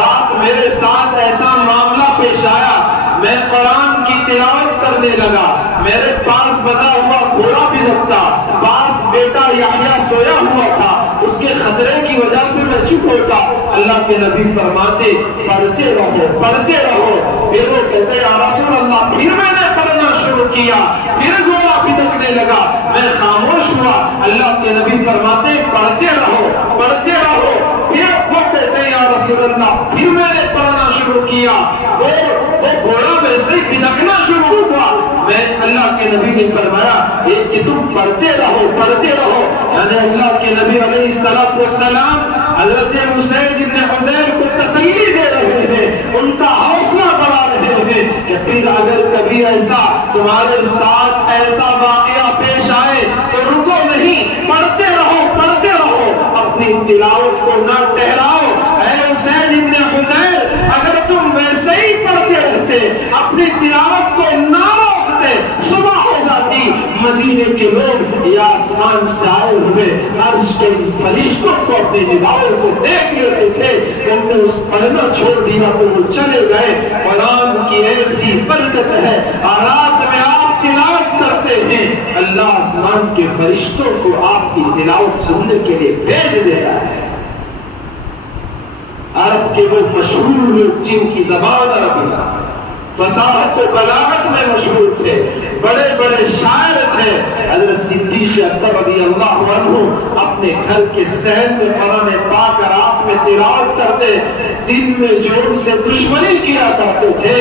رات میرے ساتھ ایسا معاملہ پیش آیا، میں قرآن کی تلاوت کرنے لگا، میرے پاس بنا ہوا گھوڑا بھی لگتا، پاس بیٹا یحییٰ سویا ہوا تھا، اس کے خطرے کی وجہ سے میں چپ ہوتا۔ اللہ کے نبی فرماتے پڑھتے رہو پڑھتے رہو، پھر وہ کہتے یا رسول اللہ، پھر میں نے پڑھنا شروع کیا، پھر گھوڑا بھدکنے لگا، میں خاموش ہوا۔ اللہ کے نبی فرماتے پڑھتے رہو پڑھتے رہو، پھر وہ کہتے یا رسول اللہ، پھر میں نے پڑھنا شروع کیا، وہ گھوڑا ویسے ہی بھدکنا شروع ہوا۔ میں اللہ کے نبی نے فرمایا کہ تم پڑھتے رہو، یعنی اللہ کے نبی علیہ السلام حضرت اسید ابن حضیر کو تسلی دے رہے ہیں، ان کا حوصلہ بڑھا رہے ہیں کہ پھر اگر کبھی ایسا تمہارے ساتھ ایسا واقعہ پیش آئے تو رکو نہیں، پڑھتے رہو، اپنی تلاوت کو نہ ٹھہراؤ۔ اے اسید ابن حضیر، اگر تم ویسے ہی پڑھتے رہتے، اپنی تلاوت کو نہ روکتے، صبح ہو جاتی، مدینے کے لوگ یا آسمان سے آئے ہوئے عرش کے فرشتوں کو اپنی نگاہوں سے دیکھ لیتے تھے، انہوں نے اس پڑھنا چھوڑ دیا تو وہ چلے گئے۔ قرآن کی ایسی برکت ہے، رات میں آپ تلاوت کرتے ہیں، اللہ آسمان کے فرشتوں کو آپ کی تلاوت سننے کے لیے بھیج دیتا ہے۔ عرب کے وہ مشہور لوگ جن کی زبان عربی فصاحت و بلاغت میں مشہور تھے، بڑے بڑے شاعر تھے، حضرت صدیق اکبر رضی اللہ عنہ اپنے گھر کے صحن میں قرآن پاک رات میں تلاوت کرتے، دن میں جو ان سے دشمنی کیا کرتے تھے،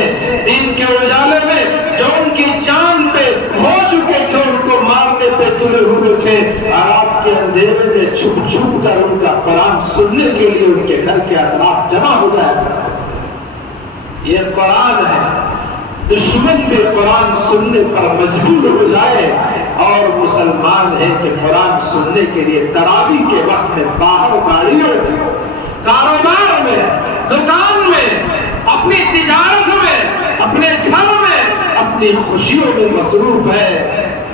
دن کے اجالے میں جو ان کی جان پہ ہو چکے تھے، ان کو مارنے پہ تلے ہوئے تھے، رات کے اندھیرے میں چھپ چھپ کر ان کا قرآن سننے کے لیے ان کے گھر کے اطراف جمع ہو جائے۔ یہ قرآن ہے، دشمن بھی قرآن سننے پر مجبور ہو جائے، اور مسلمان ہے کہ قرآن سننے کے لیے تراویح کے وقت میں باہر گاڑیوں میں، کاروبار میں، دکان میں، اپنی تجارت میں، اپنے گھر میں، اپنی خوشیوں میں مصروف ہے۔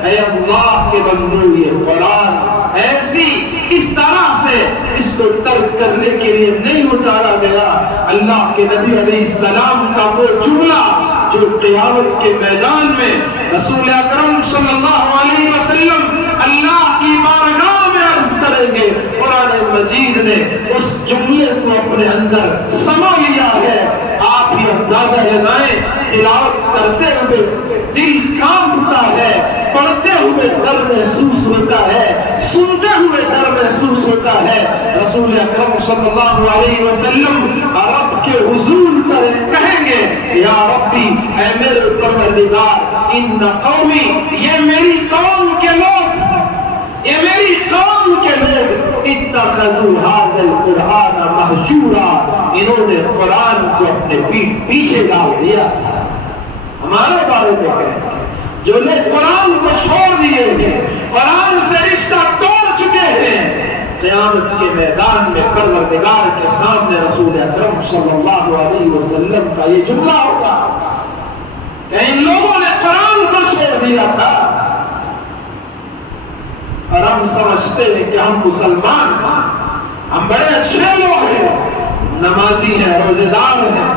اے اللہ کے بندو، یہ قرآن ایسی اس طرح سے اس کو ترک کرنے کے لیے نہیں اتارا گیا۔ اللہ کے نبی علیہ السلام کا وہ جملہ جو قیامت کے میدان میں رسول اکرم صلی اللہ علیہ وسلم اللہ کی بارگاہ میں عرض کریں گے، قرآن مجید نے اس جملے کو اپنے اندر سما لیا ہے۔ آپ یہ اندازہ لگائیں، تلاوت کرتے ہوئے دل کانپتا ہے، پڑھتے ہوئے ڈر محسوس ہوتا ہے، سنتے ہوئے ڈر محسوس ہوتا ہے۔ رسول اکرم صلی اللہ علیہ وسلم رب کے حضور کہیں گے یا ربی، اے میرے پروردگار، ان قومی، یہ میری قوم کے لوگ، یہ میری قوم کے لوگ اتخذوا هذا القرآن مہجورا، انہوں نے قرآن کو اپنے پیچھے ڈال دیا تھا۔ ہمارے بارے میں کہیں جو لوگ قرآن کو چھوڑ دیے ہیں، قرآن سے رشتہ توڑ چکے ہیں، قیامت کے میدان میں پروردگار کے سامنے رسول اکرم صلی اللہ علیہ وسلم کا یہ جملہ ہوگا کہ ان لوگوں نے قرآن کو چھوڑ دیا تھا، اور ہم سمجھتے ہیں کہ ہم مسلمان ہیں، ہم بڑے اچھے لوگ ہیں، نمازی ہیں، روزے دار ہیں،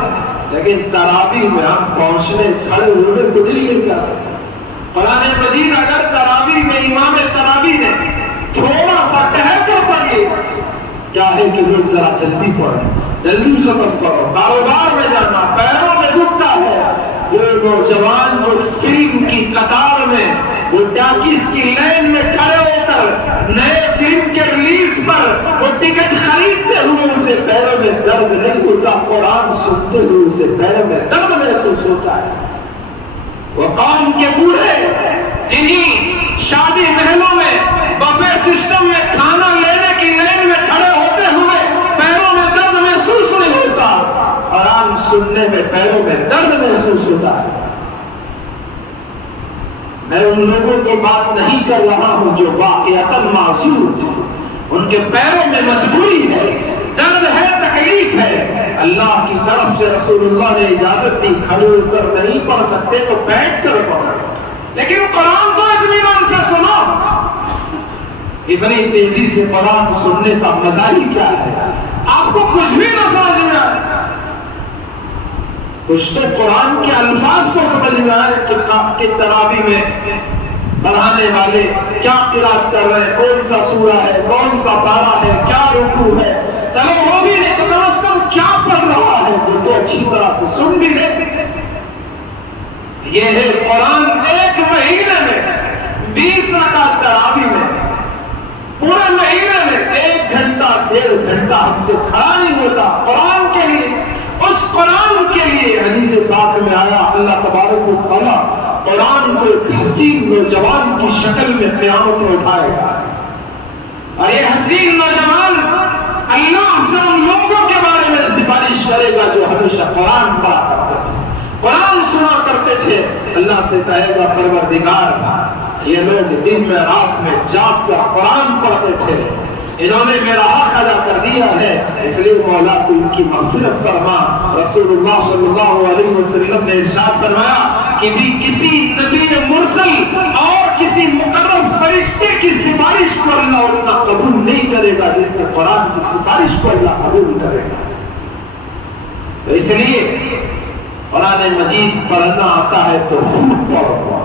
لیکن تراویح میں ہم پہنچنے کھڑے ہونے کو دل نہیں کرتے۔ قرآن مجید اگر تراویح میں امام تراویح نے تھوڑا سا ٹہل کر پڑھ لیا، کیا ہے کہ لوگ ذرا جلدی پڑھیں، جلدی ختم کرو، کاروبار میں جانا، پیروں میں دکھتا ہے، وہ نوجوان جو فلم کی قطار میں، وہ ٹاکیز کی لائن میں کھڑے ہو کر نئے فلم کے ریلیز پر وہ ٹکٹ خریدتے ہوئے اسے پیروں میں درد نہیں ہوتا، قرآن سنتے ہوئے اسے پیروں میں درد محسوس ہوتا ہے۔ وہ قوم کے بوڑھے جنہیں شادی محلوں میں بفے سسٹم میں کھانا لینے کی لائن میں کھڑے ہوتے ہوئے پیروں میں درد محسوس نہیں ہوتا، قرآن سننے میں پیروں میں درد محسوس ہوتا ہے۔ میں ان لوگوں کی بات نہیں کر رہا ہوں جو واقعتاً معذور ہیں، ان کے پیروں میں مجبوری ہے، درد ہے، تکلیف ہے، اللہ کی طرف سے رسول اللہ نے اجازت دی، کھڑے ہو کر نہیں پڑھ سکتے تو بیٹھ کر پڑھو، لیکن قرآن تو اطمینان سے سنو۔ اتنی تیزی سے قرآن سننے کا مزہ ہی کیا ہے؟ آپ کو کچھ بھی نہ سمجھ میں آئے، کچھ تو قرآن کے الفاظ کو سمجھ میں آئے کہ تراویح میں پڑھانے والے کیا قرات کر رہے ہیں، کون سا سورہ ہے، کون سا پارہ ہے، کیا رکوع ہے، چلو وہ بھی نہیں تو کم از کم کیا پڑھ رہا ہے وہ تو اچھی طرح سے سن بھی لے۔ یہ ہے قرآن ایک مہینے میں 20 رکعت تراویح میں، پورے مہینے میں 1 گھنٹہ 1.5 گھنٹہ ہم سے کھڑا نہیں ہوتا قرآن کے لیے۔ اس قرآن کے لیے حدیث پاک میں آیا اللہ تبارک و تعالیٰ قرآن کو ایک حسین نوجوان کی شکل میں قیامت میں اٹھائے گا، اور یہ حسین نوجوان اللہ سے ان لوگوں کے بارے میں سفارش کرے گا جو ہمیشہ قرآن پڑھا کرتے تھے، قرآن سنا کرتے تھے۔ اللہ سے کہے گا پروردگار یہ لوگ دن میں رات میں جاگ کر قرآن پڑھتے تھے، انہوں نے میرا حق ادا کر دیا ہے، اس لیے مولا تو ان کی مغفرت فرما۔ رسول اللہ صلی اللہ علیہ وسلم نے ارشاد فرمایا کہ بھی کسی نبی مرسل اور کسی مقرب فرشتے کی سفارش کو اللہ اتنا قبول نہیں کرے گا جتنے قرآن کی سفارش کو اللہ قبول کرے گا۔ تو اس لیے قرآن مجید پڑھنا آتا ہے تو خوب پڑھو،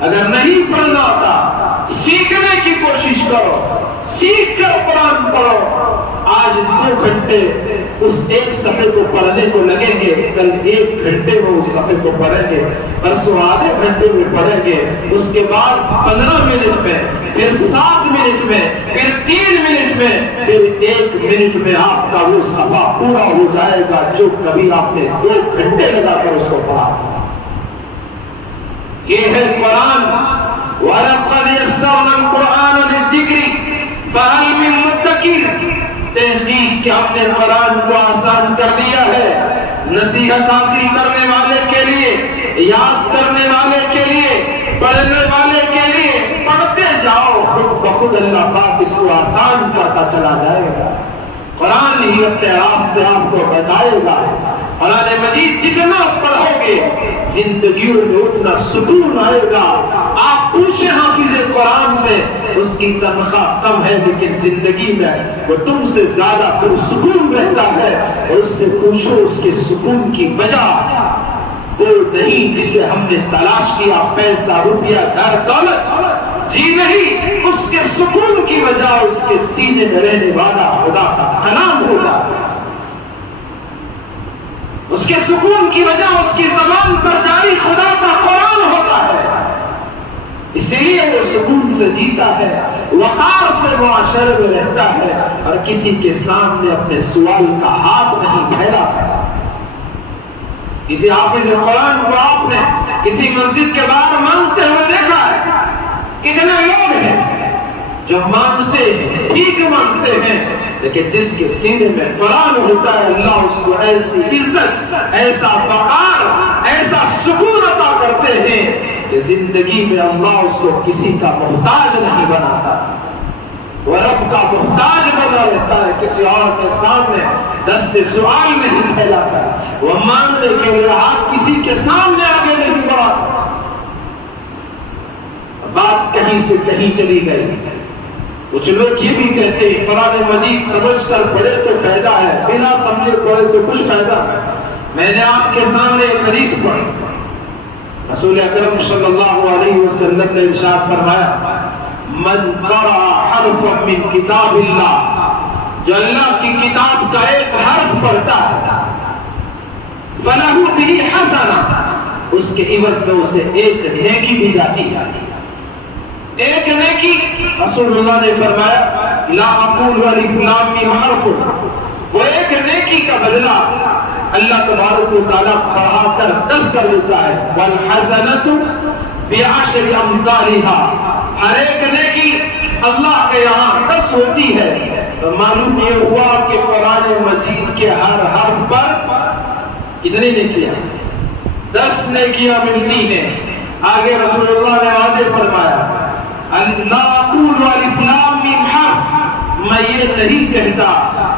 اگر نہیں پڑھنا آتا سیکھنے کی کوشش کرو، سیکھ کر قرآن پڑھو۔ آج 2 گھنٹے اس ایک صفحے کو پڑھنے کو لگیں گے، کل 1 گھنٹے میں اس صفحے کو پڑھیں گے، پرسوں آدھے گھنٹے میں پڑھیں گے، اس کے بعد 15 منٹ میں، پھر 7 منٹ میں، پھر 3 منٹ میں، پھر 1 منٹ میں آپ کا وہ صفحہ پورا ہو جائے گا جو کبھی آپ نے 2 گھنٹے لگا کر اس کو پڑھا۔ یہ ہے قرآن۔ وَلَقَدْ يَسَّرْنَا الْقُرْآنَ لِلذِّكْرِ فَهَلْ مِن مُّدَّكِرٍ، تحقیق کہ ہم نے قرآن کو آسان کر دیا ہے نصیحت حاصل کرنے والے کے لیے، یاد کرنے والے کے لیے، پڑھنے والے کے لیے۔ پڑھتے جاؤ، خود بخود اللہ پاک اس کو آسان کرتا چلا جائے گا۔ قرآن ہی اپنے راستے آپ کو بتائے گا۔ قرآن مجید جتنا پڑھو گے زندگیوں میں اتنا سکون آئے گا۔ آپ پوچھیں حافظ قرآن سے، اس کی تنخواہ کم ہے لیکن زندگی میں وہ تم سے زیادہ پرسکون رہتا ہے، اور اس سے پوچھو اس کے سکون کی وجہ وہ نہیں جسے ہم نے تلاش کیا، پیسہ، روپیہ، گھر، دولت، جی نہیں، اس کے سکون کی وجہ اس کے سینے میں رہنے والا خدا کا کلام ہوتا ہے، اس کے سکون کی وجہ اس کی زبان پر جاری خدا کا قرآن ہوتا ہے، اسی لیے وہ سکون سے جیتا ہے، وقار سے معاشرے میں رہتا ہے، اور کسی کے سامنے اپنے سوال کا ہاتھ نہیں پھیلاتا۔ کسی حافظ قرآن کو آپ نے کسی مسجد کے باہر مانگتے ہوئے دیکھا ہے؟ کتنے لوگ ہیں جو مانگتے ہیں، بھیک مانگتے ہیں، لیکن جس کے سینے میں قرآن ہوتا ہے اللہ اس کو ایسی عزت، ایسا وقار، ایسا سکون عطا کرتے ہیں کہ زندگی میں اللہ اس کو کسی کا محتاج نہیں بناتا، وہ رب کا محتاج بنا رہتا ہے، کسی اور کے سامنے دست سوال نہیں پھیلاتا، وہ مانگنے کے لیے ہاتھ کسی کے سامنے آگے نہیں بڑھاتا۔ بات کہیں سے کہیں چلی گئی۔ کچھ لوگ یہ بھی کہتے ہیں قرآن مجید سمجھ کر پڑھے تو فائدہ ہے، بنا سمجھے پڑھے تو کچھ فائدہ نہیں۔ میں نے آپ کے سامنے ایک حدیث پڑھی، رسول اکرم صلی اللہ علیہ وسلم نے ارشاد فرمایا من قرأ حرفا من کتاب اللہ، جو اللہ کی کتاب کا ایک حرف پڑھتا ہے فَلَهُ بِهِ حَسَنَةٌ، اس کے عوض میں اسے ایک نیکی دی جاتی ہے۔ ایک نیکی، رسول اللہ نے فرمایا لا اقول الف لام میم حرف، وہ ایک نیکی کا بدلہ اللہ تبارک و تعالیٰ پڑھا کر 10 کر دیتا ہے۔ والحسنۃ بعشر امثالها، ہر ایک نیکی اللہ کے یہاں 10 ہوتی ہے۔ تو معلوم یہ ہوا کہ قرآن مجید کے ہر حرف پر کتنی نیکیاں؟ 10 نیکیاں ملتی ہیں۔ آگے رسول اللہ نے واضح فرمایا لا اقول الف لام میم حرف، میں یہ نہیں کہتا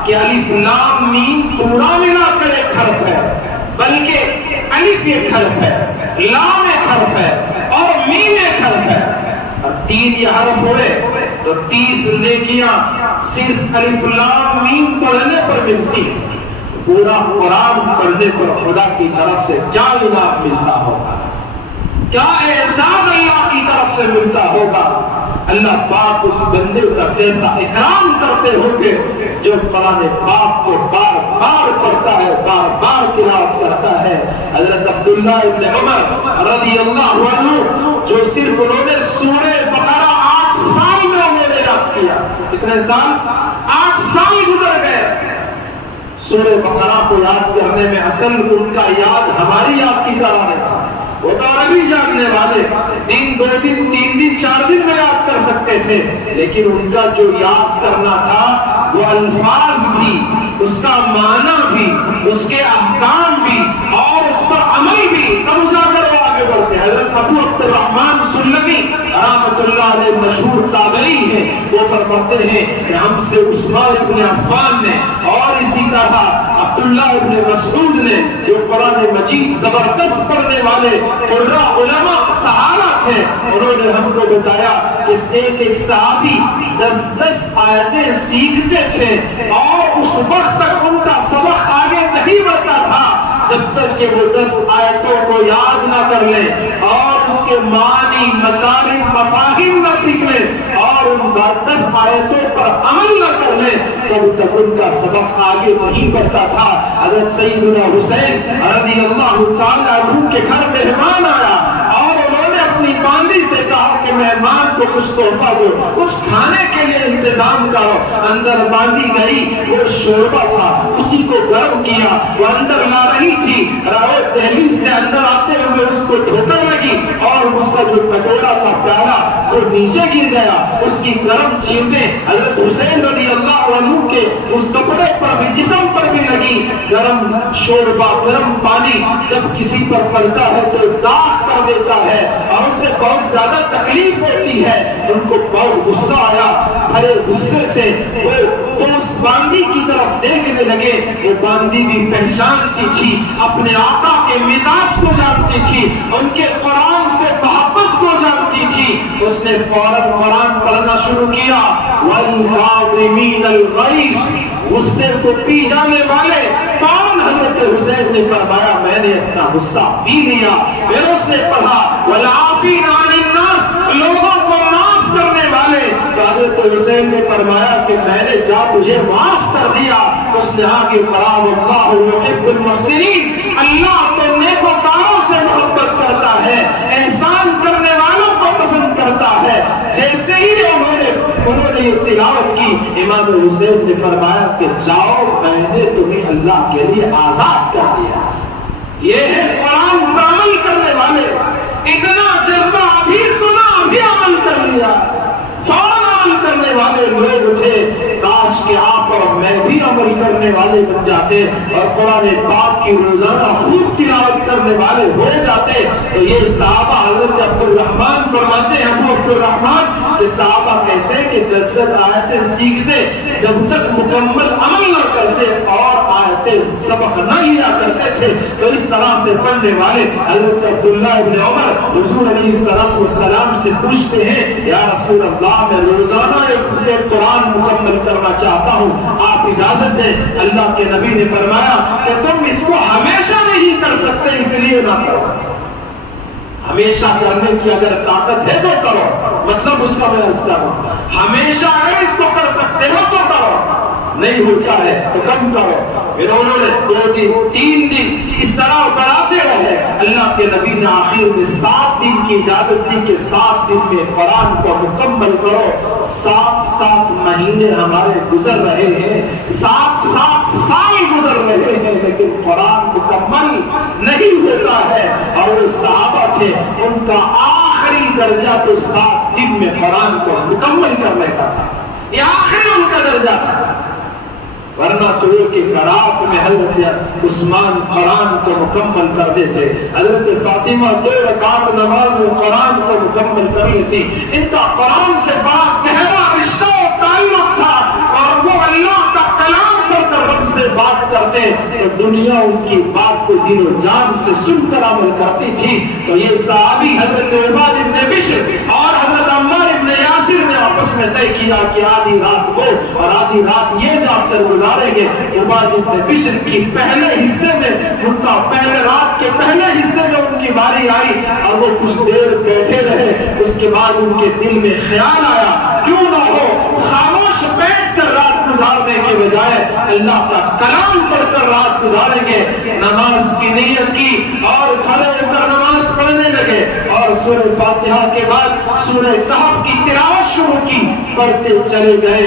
کہ الف لام میم پورا ملا کر ایک حرف ہے، بلکہ الف ایک حرف ہے، لام ایک حرف ہے اور میم ایک حرف ہے، اور 3 یہ حرف ہوئے تو 30 نیکیاں صرف الف لام میم پڑھنے پر ملتی ہیں۔ پورا قرآن پڑھنے پر خدا کی طرف سے کیا انعام ملتا ہوگا، کیا احساس اللہ کی طرف سے ملتا ہوگا۔ اللہ پاک اس بندے کا کیسا اکرام کرتے ہوں گے جو قرآن پاک کو بار بار پڑھتا ہے، بار بار تلاوت کرتا ہے۔ حضرت عبداللہ ابن عمر رضی اللہ عنہ، جو صرف انہوں نے سورہ بقرہ 8 سال میں انہوں نے یاد کیا۔ کتنے سال؟ 8 سال گزر گئے سورہ بقرہ کو یاد کرنے میں۔ اصل ان کا یاد ہماری یاد کی طرح نہیں تھا، وہ تو عربی جاننے والے 1 2 دن 3 دن 4 دن میں یاد کر سکتے تھے، لیکن ان کا جو یاد کرنا تھا وہ الفاظ بھی، اس کا معنی بھی، اس کے احکام بھی اور اس پر عمل بھی، تب جا کر وہ آگے بڑھتے۔ حضرت ابو عبد الرحمن سلمی رحمۃ اللہ علیہ مشہور تابعی ہیں، وہ فرماتے ہیں کہ ہم سے عثمان ابن عفان نے اور اسی طرح عبداللہ ابن مسعود نے، جو قرآن مجید زبردست پڑھنے والے قراء علماء صحابہ تھے، انہوں نے ہم کو بتایا کہ ایک صحابی 10 آیتیں سیکھتے تھے اور اس وقت تک ان کا سبق آگے نہیں بڑھتا تھا جب تک کہ وہ 10 آیتوں کو یاد نہ کر لیں اور اس کے معنی، مطالب، مفاہیم نہ سیکھ لیں اور ان 10 آیتوں پر عمل نہ کر لیں، تب تک ان کا سبق آگے نہیں بڑھتا تھا۔ حضرت سیدنا حسین رضی اللہ تعالیٰ عنہ کے گھر مہمان آیا اور انہوں نے اپنی باندی سے کہا کہ مہمان کو کچھ تحفہ دو، کچھ کھانے کے لیے انتظام کرو۔ اندر باندی گئی، وہ شوربہ تھا، اسی کو گرم کیا، وہ اندر لا رہی تھی، دہلیز سے اندر آتے ہوئے اس کو ٹھوکر لگی اور اس کا جو کٹورا تھا پیالہ وہ نیچے گر گیا۔ اس کی گرم چھینٹیں حضرت حسین رضی اللہ عنہ کے اس کپڑے پر بھی، جسم پر بھی لگی۔ گرم شوربہ، گرم پانی جب کسی پر پڑتا ہے تو داغ کر دیتا ہے اور اس سے بہت زیادہ تکلیف ہوتی ہے۔ ان کو بہت غصہ آیا، بڑے غصے سے وہ اس باندی کی طرف دیکھنے لگے۔ وہ باندی بھی پہچانتی تھی، اپنے آقا کے مزاج کو جانتی تھی، ان کے قرآن سے محبت کو جانتی تھی۔ اس نے فوراً قرآن پڑھنا شروع کیا، وَالْكَاظِمِينَ الْغَيْظَ، غصے کو پی جانے والے۔ فوراً حضرت حسین نے فرمایا میں نے اپنا غصہ پی لیا۔ پھر اس نے پڑھا وَالْعَافِينَ عَنِ النَّاسِ، لوگوں کو معاف کرنے والے۔ تو حضرت حسین نے فرمایا کہ میں نے جا تجھے معاف کر دیا۔ اس نے آگے پڑھا وَاللَّهُ يُحِبُّ الْمُحْسِنِينَ، اللہ تو نیکوکاروں سے محبت کرتا ہے، احسان کرنے والوں کو پسند کرتا ہے۔ جیسے ہی انہوں نے یہ تلاوت کی، امام حسین نے فرمایا کہ جاؤ، میں نے تمہیں اللہ کے لیے آزاد کر دیا۔ یہ ہے قرآن پر عمل کرنے والے۔ اتنا جذبہ ابھی سنا، ابھی عمل کر لیا، فوراً عمل کرنے والے لوگ تھے۔ کاش کہ آپ اور میں بھی عمل کرنے والے بن جاتے اور قرآن پاک کی روزانہ خوب تلاوت کرنے والے ہو جاتے۔ تو یہ صحابہ، حضرت عبد الرحمن فرماتے ہیں، ابو عبد الرحمن کہ صحابہ کہتے ہیں کہ 10 آیتیں سیکھتے، جب تک مکمل عمل نہ کرتے اور آیتیں سبق نہ لیا کرتے تھے تھے تو اس طرح سے پڑھنے والے حضرت عبداللہ ابن عمر حضور علیہ السلام سے پوچھتے ہیں یا رسول اللہ میں روزانہ ایک قرآن مکمل کرنا چاہتا ہوں، آپ اجازت دیں؟ اللہ کے نبی نے فرمایا کہ تم اس کو ہمیشہ نہیں کر سکتے اس لیے نہ کرو، ہمیشہ کرنے کی اگر طاقت ہے تو کرو، مطلب اس کا میں عرض کر رہا ہوں ہمیشہ اگر اس کو کر سکتے ہو تو کرو، نہیں ہوتا ہے تو کم کرو۔ پھر انہوں نے 2 دن 3 دن اس طرح بڑھاتے رہے، اللہ کے نبی نے آخر میں 7 دن کی اجازت دی کہ 7 دن میں قرآن کو مکمل کرو۔ 7 مہینے ہمارے گزر رہے ہیں، 7 سال گزر رہے ہیں، لیکن قرآن مکمل نہیں ہوتا ہے۔ اور وہ صحابہ تھے، ان کا آخری درجہ تو 7 دن میں قرآن کو مکمل کرنے کا تھا، یہ آخری ان کا درجہ تھا، ورنہ تو کہ رات میں حضرت عثمان قرآن کو مکمل کر دیتے، حضرت فاطمہ 2 رکعت نماز میں قرآن کو مکمل کر لیتی۔ ان کا قرآن سے بڑا گہرا رشتہ و تعلق تھا، اور وہ اللہ کا کلام پڑھ کر رب سے بات کرتے تو دنیا ان کی بات کو دل و جان سے سن کر عمل کرتی تھی۔ تو یہ صحابی حضرت عباد ابن بشر اور حضرت عمار ابن یاسر نے آپس میں طے کیا کہ آدھی رات کو اور آدھی رات یہ جا کر گزاریں گے۔ عباد ابن بشر کی پہلے حصے میں ان کا پہلے رات کے پہلے حصے میں ان کی باری آئی اور وہ کچھ دیر بیٹھے رہے، اس کے بعد ان کے دل میں خیال آیا کیوں نہ ہو خاموش بیٹھ کر رات گزارنے کے بجائے اللہ کا کلام پڑھ کر رات گزاریں گے۔ نماز کی نیت کی اور کھڑے ہو کر نماز پڑھنے لگے اور سورہ فاتحہ کے بعد سورہ کہف کی تلاوت شروع کی، پڑھتے چلے گئے،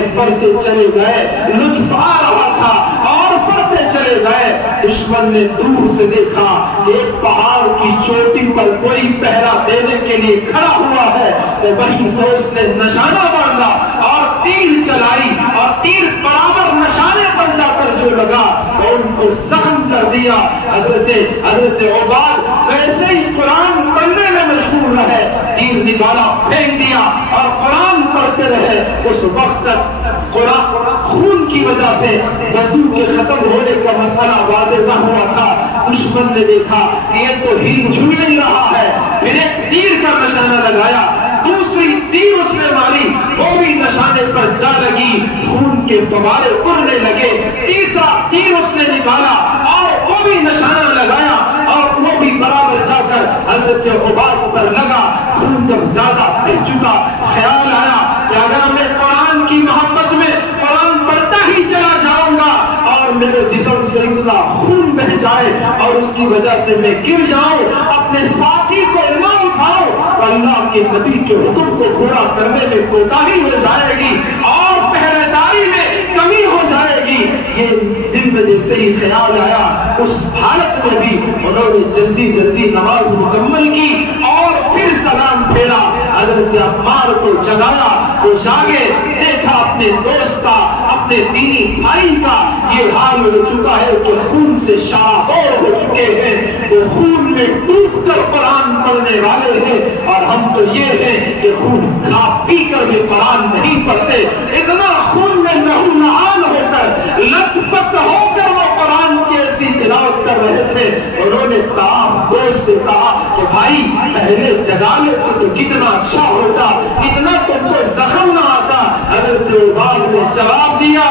لطف آ رہا تھا اور پڑھتے چلے گئے۔ دشمن نے دور سے دیکھا ایک پہاڑ کی چوٹی پر کوئی پہرا دینے کے لیے کھڑا ہوا ہے، تو وہیں سے اس نے نشانہ باندھا اور تیر چلائی اور تیر برابر نشانے پر جا کر جو لگا تو ان کو زخم کر دیا۔ حضرت عباد ویسے ہی قرآن پڑھنے میں مشغول رہے، تیر نکالا پھینک دیا اور قرآن پڑھتے رہے۔ اس وقت تک قرآن خون کی وجہ سے وضو کے ختم ہونے کا مسئلہ واضح نہ ہوا تھا۔ دشمن نے دیکھا یہ تو ہل جھل نہیں رہا ہے، پھر ایک تیر کا نشانہ لگایا، دوسری تیر اس نے ماری، وہ بھی نشانے پر جا لگی، خون کے فوارے اڑنے لگے، تیسرا تیر اس نے نکالا اور وہ بھی نشانہ لگایا اور وہ بھی برابر جا کر حضرت عباد پر لگا۔ خون جب زیادہ بہہ چکا، خیال آیا کہ اگر میں قرآن کی محبت میں قرآن پڑھتا ہی چلا جاؤں گا اور میرے جسم سے اتنا خون بہ جائے اور اس کی وجہ سے میں گر جاؤں، اپنے ساتھی کو نہ اٹھاؤں، تو اللہ کے نبی کے حکم کو پورا کرنے میں کوتاہی ہو جائے گی اور پہرے داری میں کمی ہو جائے گی۔ یہ دل میں جیسے ہی خیال آیا، اس حالت میں بھی انہوں نے جلدی نماز مکمل کی اور پھر سلام پھیرا۔ حضرت عمار کو جگایا، وہ جاگے، دیکھا اپنے دوست کا، اپنے دینی بھائی کا یہ حال ہو چکا ہے کہ خون سے شرابور ہو چکے ہیں، وہ خون میں ڈوب کر قرآن پڑھنے والے ہیں اور ہم تو یہ ہیں کہ خون کھا پی کر بھی قرآن نہیں پڑھتے۔ اتنا خون میں لہو لہان ہو کر لت پت ہو کر وہ قرآن کی ایسی تلاوت کر رہے تھے۔ انہوں نے کہا، دوست سے کہا کہ بھائی پہلے جگا لیتے تو کتنا اچھا ہوتا، اتنا تم کو زخم نہ آتا۔ حضرت عباد نے جواب دیا،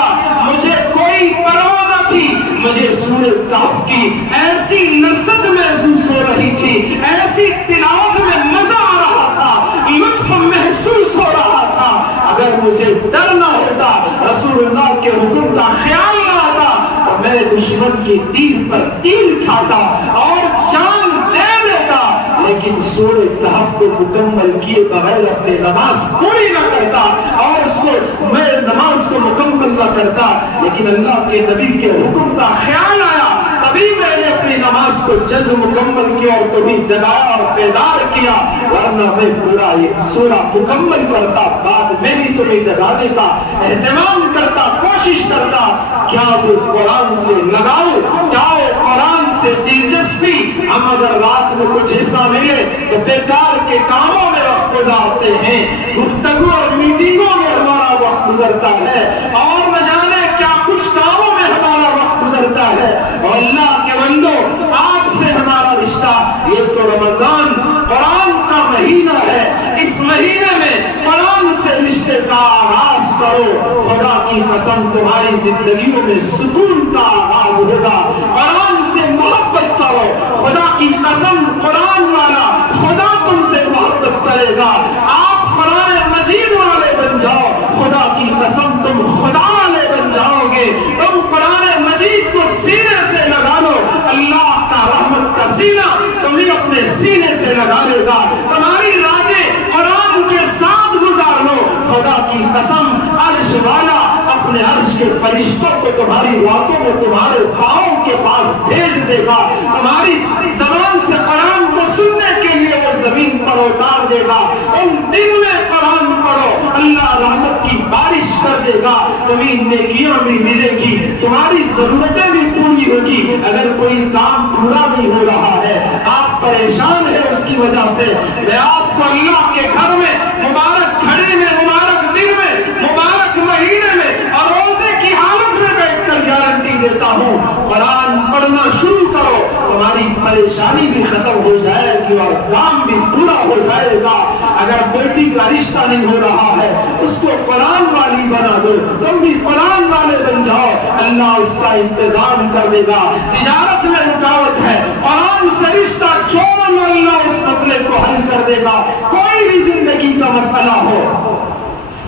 مجھے کوئی پرواہ نہ تھی، مجھے سورہ کہف کی ایسی لذت محسوس ہو رہی تھی، ایسی تلاوت میں مزہ آ رہا تھا، لطف محسوس ہو رہا تھا۔ اگر مجھے ڈر نہ ہوتا، رسول اللہ کے حکم کا خیال نہ آتا، تو میں دشمن کی تیر پر تیر کھاتا اور جان دے دیتا، لیکن سورہ کہف کو مکمل کیے بغیر اپنی نماز پوری نہ کرتا اور اس کو میں نماز کو مکمل نہ کرتا۔ لیکن اللہ کے نبی کے حکم کا خیال آیا، تبھی میں نے اپنی نماز کو جلد مکمل کیا اور تمہیں جگایا اور بیدار کیا، ورنہ میں پورا یہ سورہ مکمل کرتا، بعد میں بھی تمہیں جگانے کا اہتمام کرتا، کوشش کرتا۔ کیا وہ قرآن سے لگاؤ، کیا وہ قرآن سے دلچسپی، ہم اگر رات میں کچھ حصہ ملے تو بیکار کے کاموں میں وقت گزارتے ہیں، گفتگو اور میٹنگوں میں ہمارا وقت گزرتا ہے اور نہ جانے کیا کچھ کاموں میں ہمارا وقت گزرتا ہے۔ اور اللہ کے بندو، مہینے میں قرآن سے رشتے کا آغاز کرو، خدا کی قسم تمہاری زندگیوں میں سکون کا آغاز ہوگا۔ قرآن سے محبت کرو، خدا کی قسم قرآن والا خدا تم سے محبت کرے گا۔ آپ قرآن مجید والے بن جاؤ، خدا کی قسم تم خدا والے بن جاؤ گے۔ تم قرآن مجید کو سینے سے لگا لو، اللہ کا رحمت کا سینہ تمہیں اپنے سینے سے لگا لے گا۔ تمہاری راتیں قرآن کے ساتھ گزار لو، خدا کی قسم عرش والا اپنے عرش کے فرشتوں کو تمہاری راتوں میں تمہارے پاؤں کے پاس بھیج دے گا۔ تمہاری زبان سے قرآن کو سننے کے لیے وہ زمین پر اتار دے گا۔ تم دن میں قرآن پڑھو، اللہ رحمت کی بارش کر دے گا، تمہیں نیکیاں بھی ملے گی، تمہاری ضرورتیں بھی پوری ہوگی۔ اگر کوئی کام پورا نہیں ہو رہا ہے، آپ پریشان ہیں اس کی وجہ سے، میں آپ کو اللہ کے گھر میں مبارک گھڑی میں، مبارک دن میں، مبارک مہینے میں اور روزے کی حالت میں بیٹھ کر گارنٹی دیتا ہوں، قرآن پڑھنا شروع کرو، تمہاری پریشانی بھی ختم ہو جائے گی اور کام بھی پورا ہو جائے گا۔ اگر بیٹی کا رشتہ نہیں ہو رہا ہے، اس کو قرآن والی بنا دو، تم بھی قرآن والے بن جاؤ، اللہ اس کا انتظام کر دے گا۔ تجارت میں رکاوٹ ہے، قرآن سے رشتہ چھوڑ لو، اللہ اس مسئلے کو حل کر دے گا۔ کوئی بھی زندگی کا مسئلہ ہو،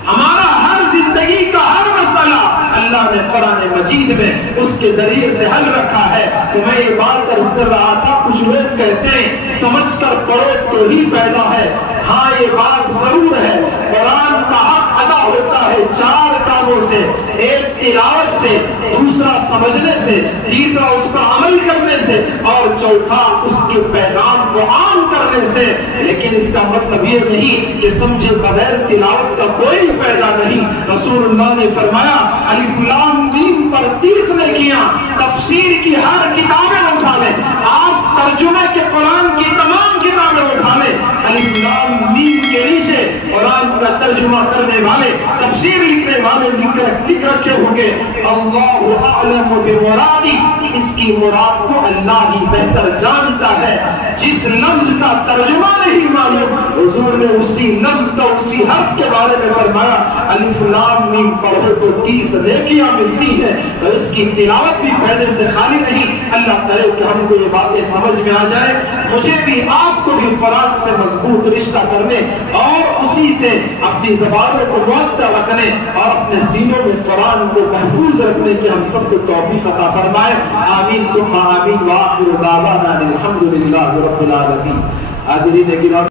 ہمارا ہر زندگی کا ہر مسئلہ اللہ نے قرآن مجید میں اس کے ذریعے سے حل رکھا ہے۔ تو میں یہ بات عرض کر رہا تھا، کچھ لوگ کہتے ہیں سمجھ کر پڑھو تو ہی فائدہ ہے۔ ہاں یہ بات ضرور ہے، قرآن کا حق ادا ہوتا ہے چار کاموں سے، ایک تلاوت سے، دوسرا سمجھنے سے، تیسرا اس پر عمل کرنے سے اور چوتھا اس کے پیغام کو عام کرنے سے۔ لیکن اس کا مطلب یہ نہیں کہ سمجھے بغیر تلاوت کا کوئی فائدہ نہیں۔ رسول اللہ نے فرمایا الف لام میم پر 30 نیکیاں، تفسیر کی ہر کتابیں اٹھا لیں، آپ ترجمے کے قرآن کی تمام کتابیں اٹھا لیں، الف لام میم کے نیچے قرآن کا ترجمہ کرنے والے، تفسیر لکھنے والے لکھ رکھے ہوں گے اللہ اعلم بمرادی، اس کی مراد کو اللہ ہی بہتر جانتا ہے۔ جس لفظ کا ترجمہ نہیں معلوم، حضور نے اسی لفظ کا اسی حرف کے بارے میں فرمایا الف لام میم پڑھو تو 30 نیکیاں ملتی ہیں۔ تو اس کی تلاوت بھی فائدے سے خالی نہیں۔ اللہ کرے کہ ہم کو یہ باتیں سمجھ میں آ جائے، مجھے بھی آپ کو بھی قرآن سے مضبوط رشتہ کرنے اور اسی سے اپنی زبانوں کو معطر رکھنے اور اپنے سینوں میں قرآن کو محفوظ رکھنے کی ہم سب کو توفیق عطا فرمائے۔ آمین ثم آمین، وآخر دعوانا الحمدللہ رب العالمین۔ حاضرین کرام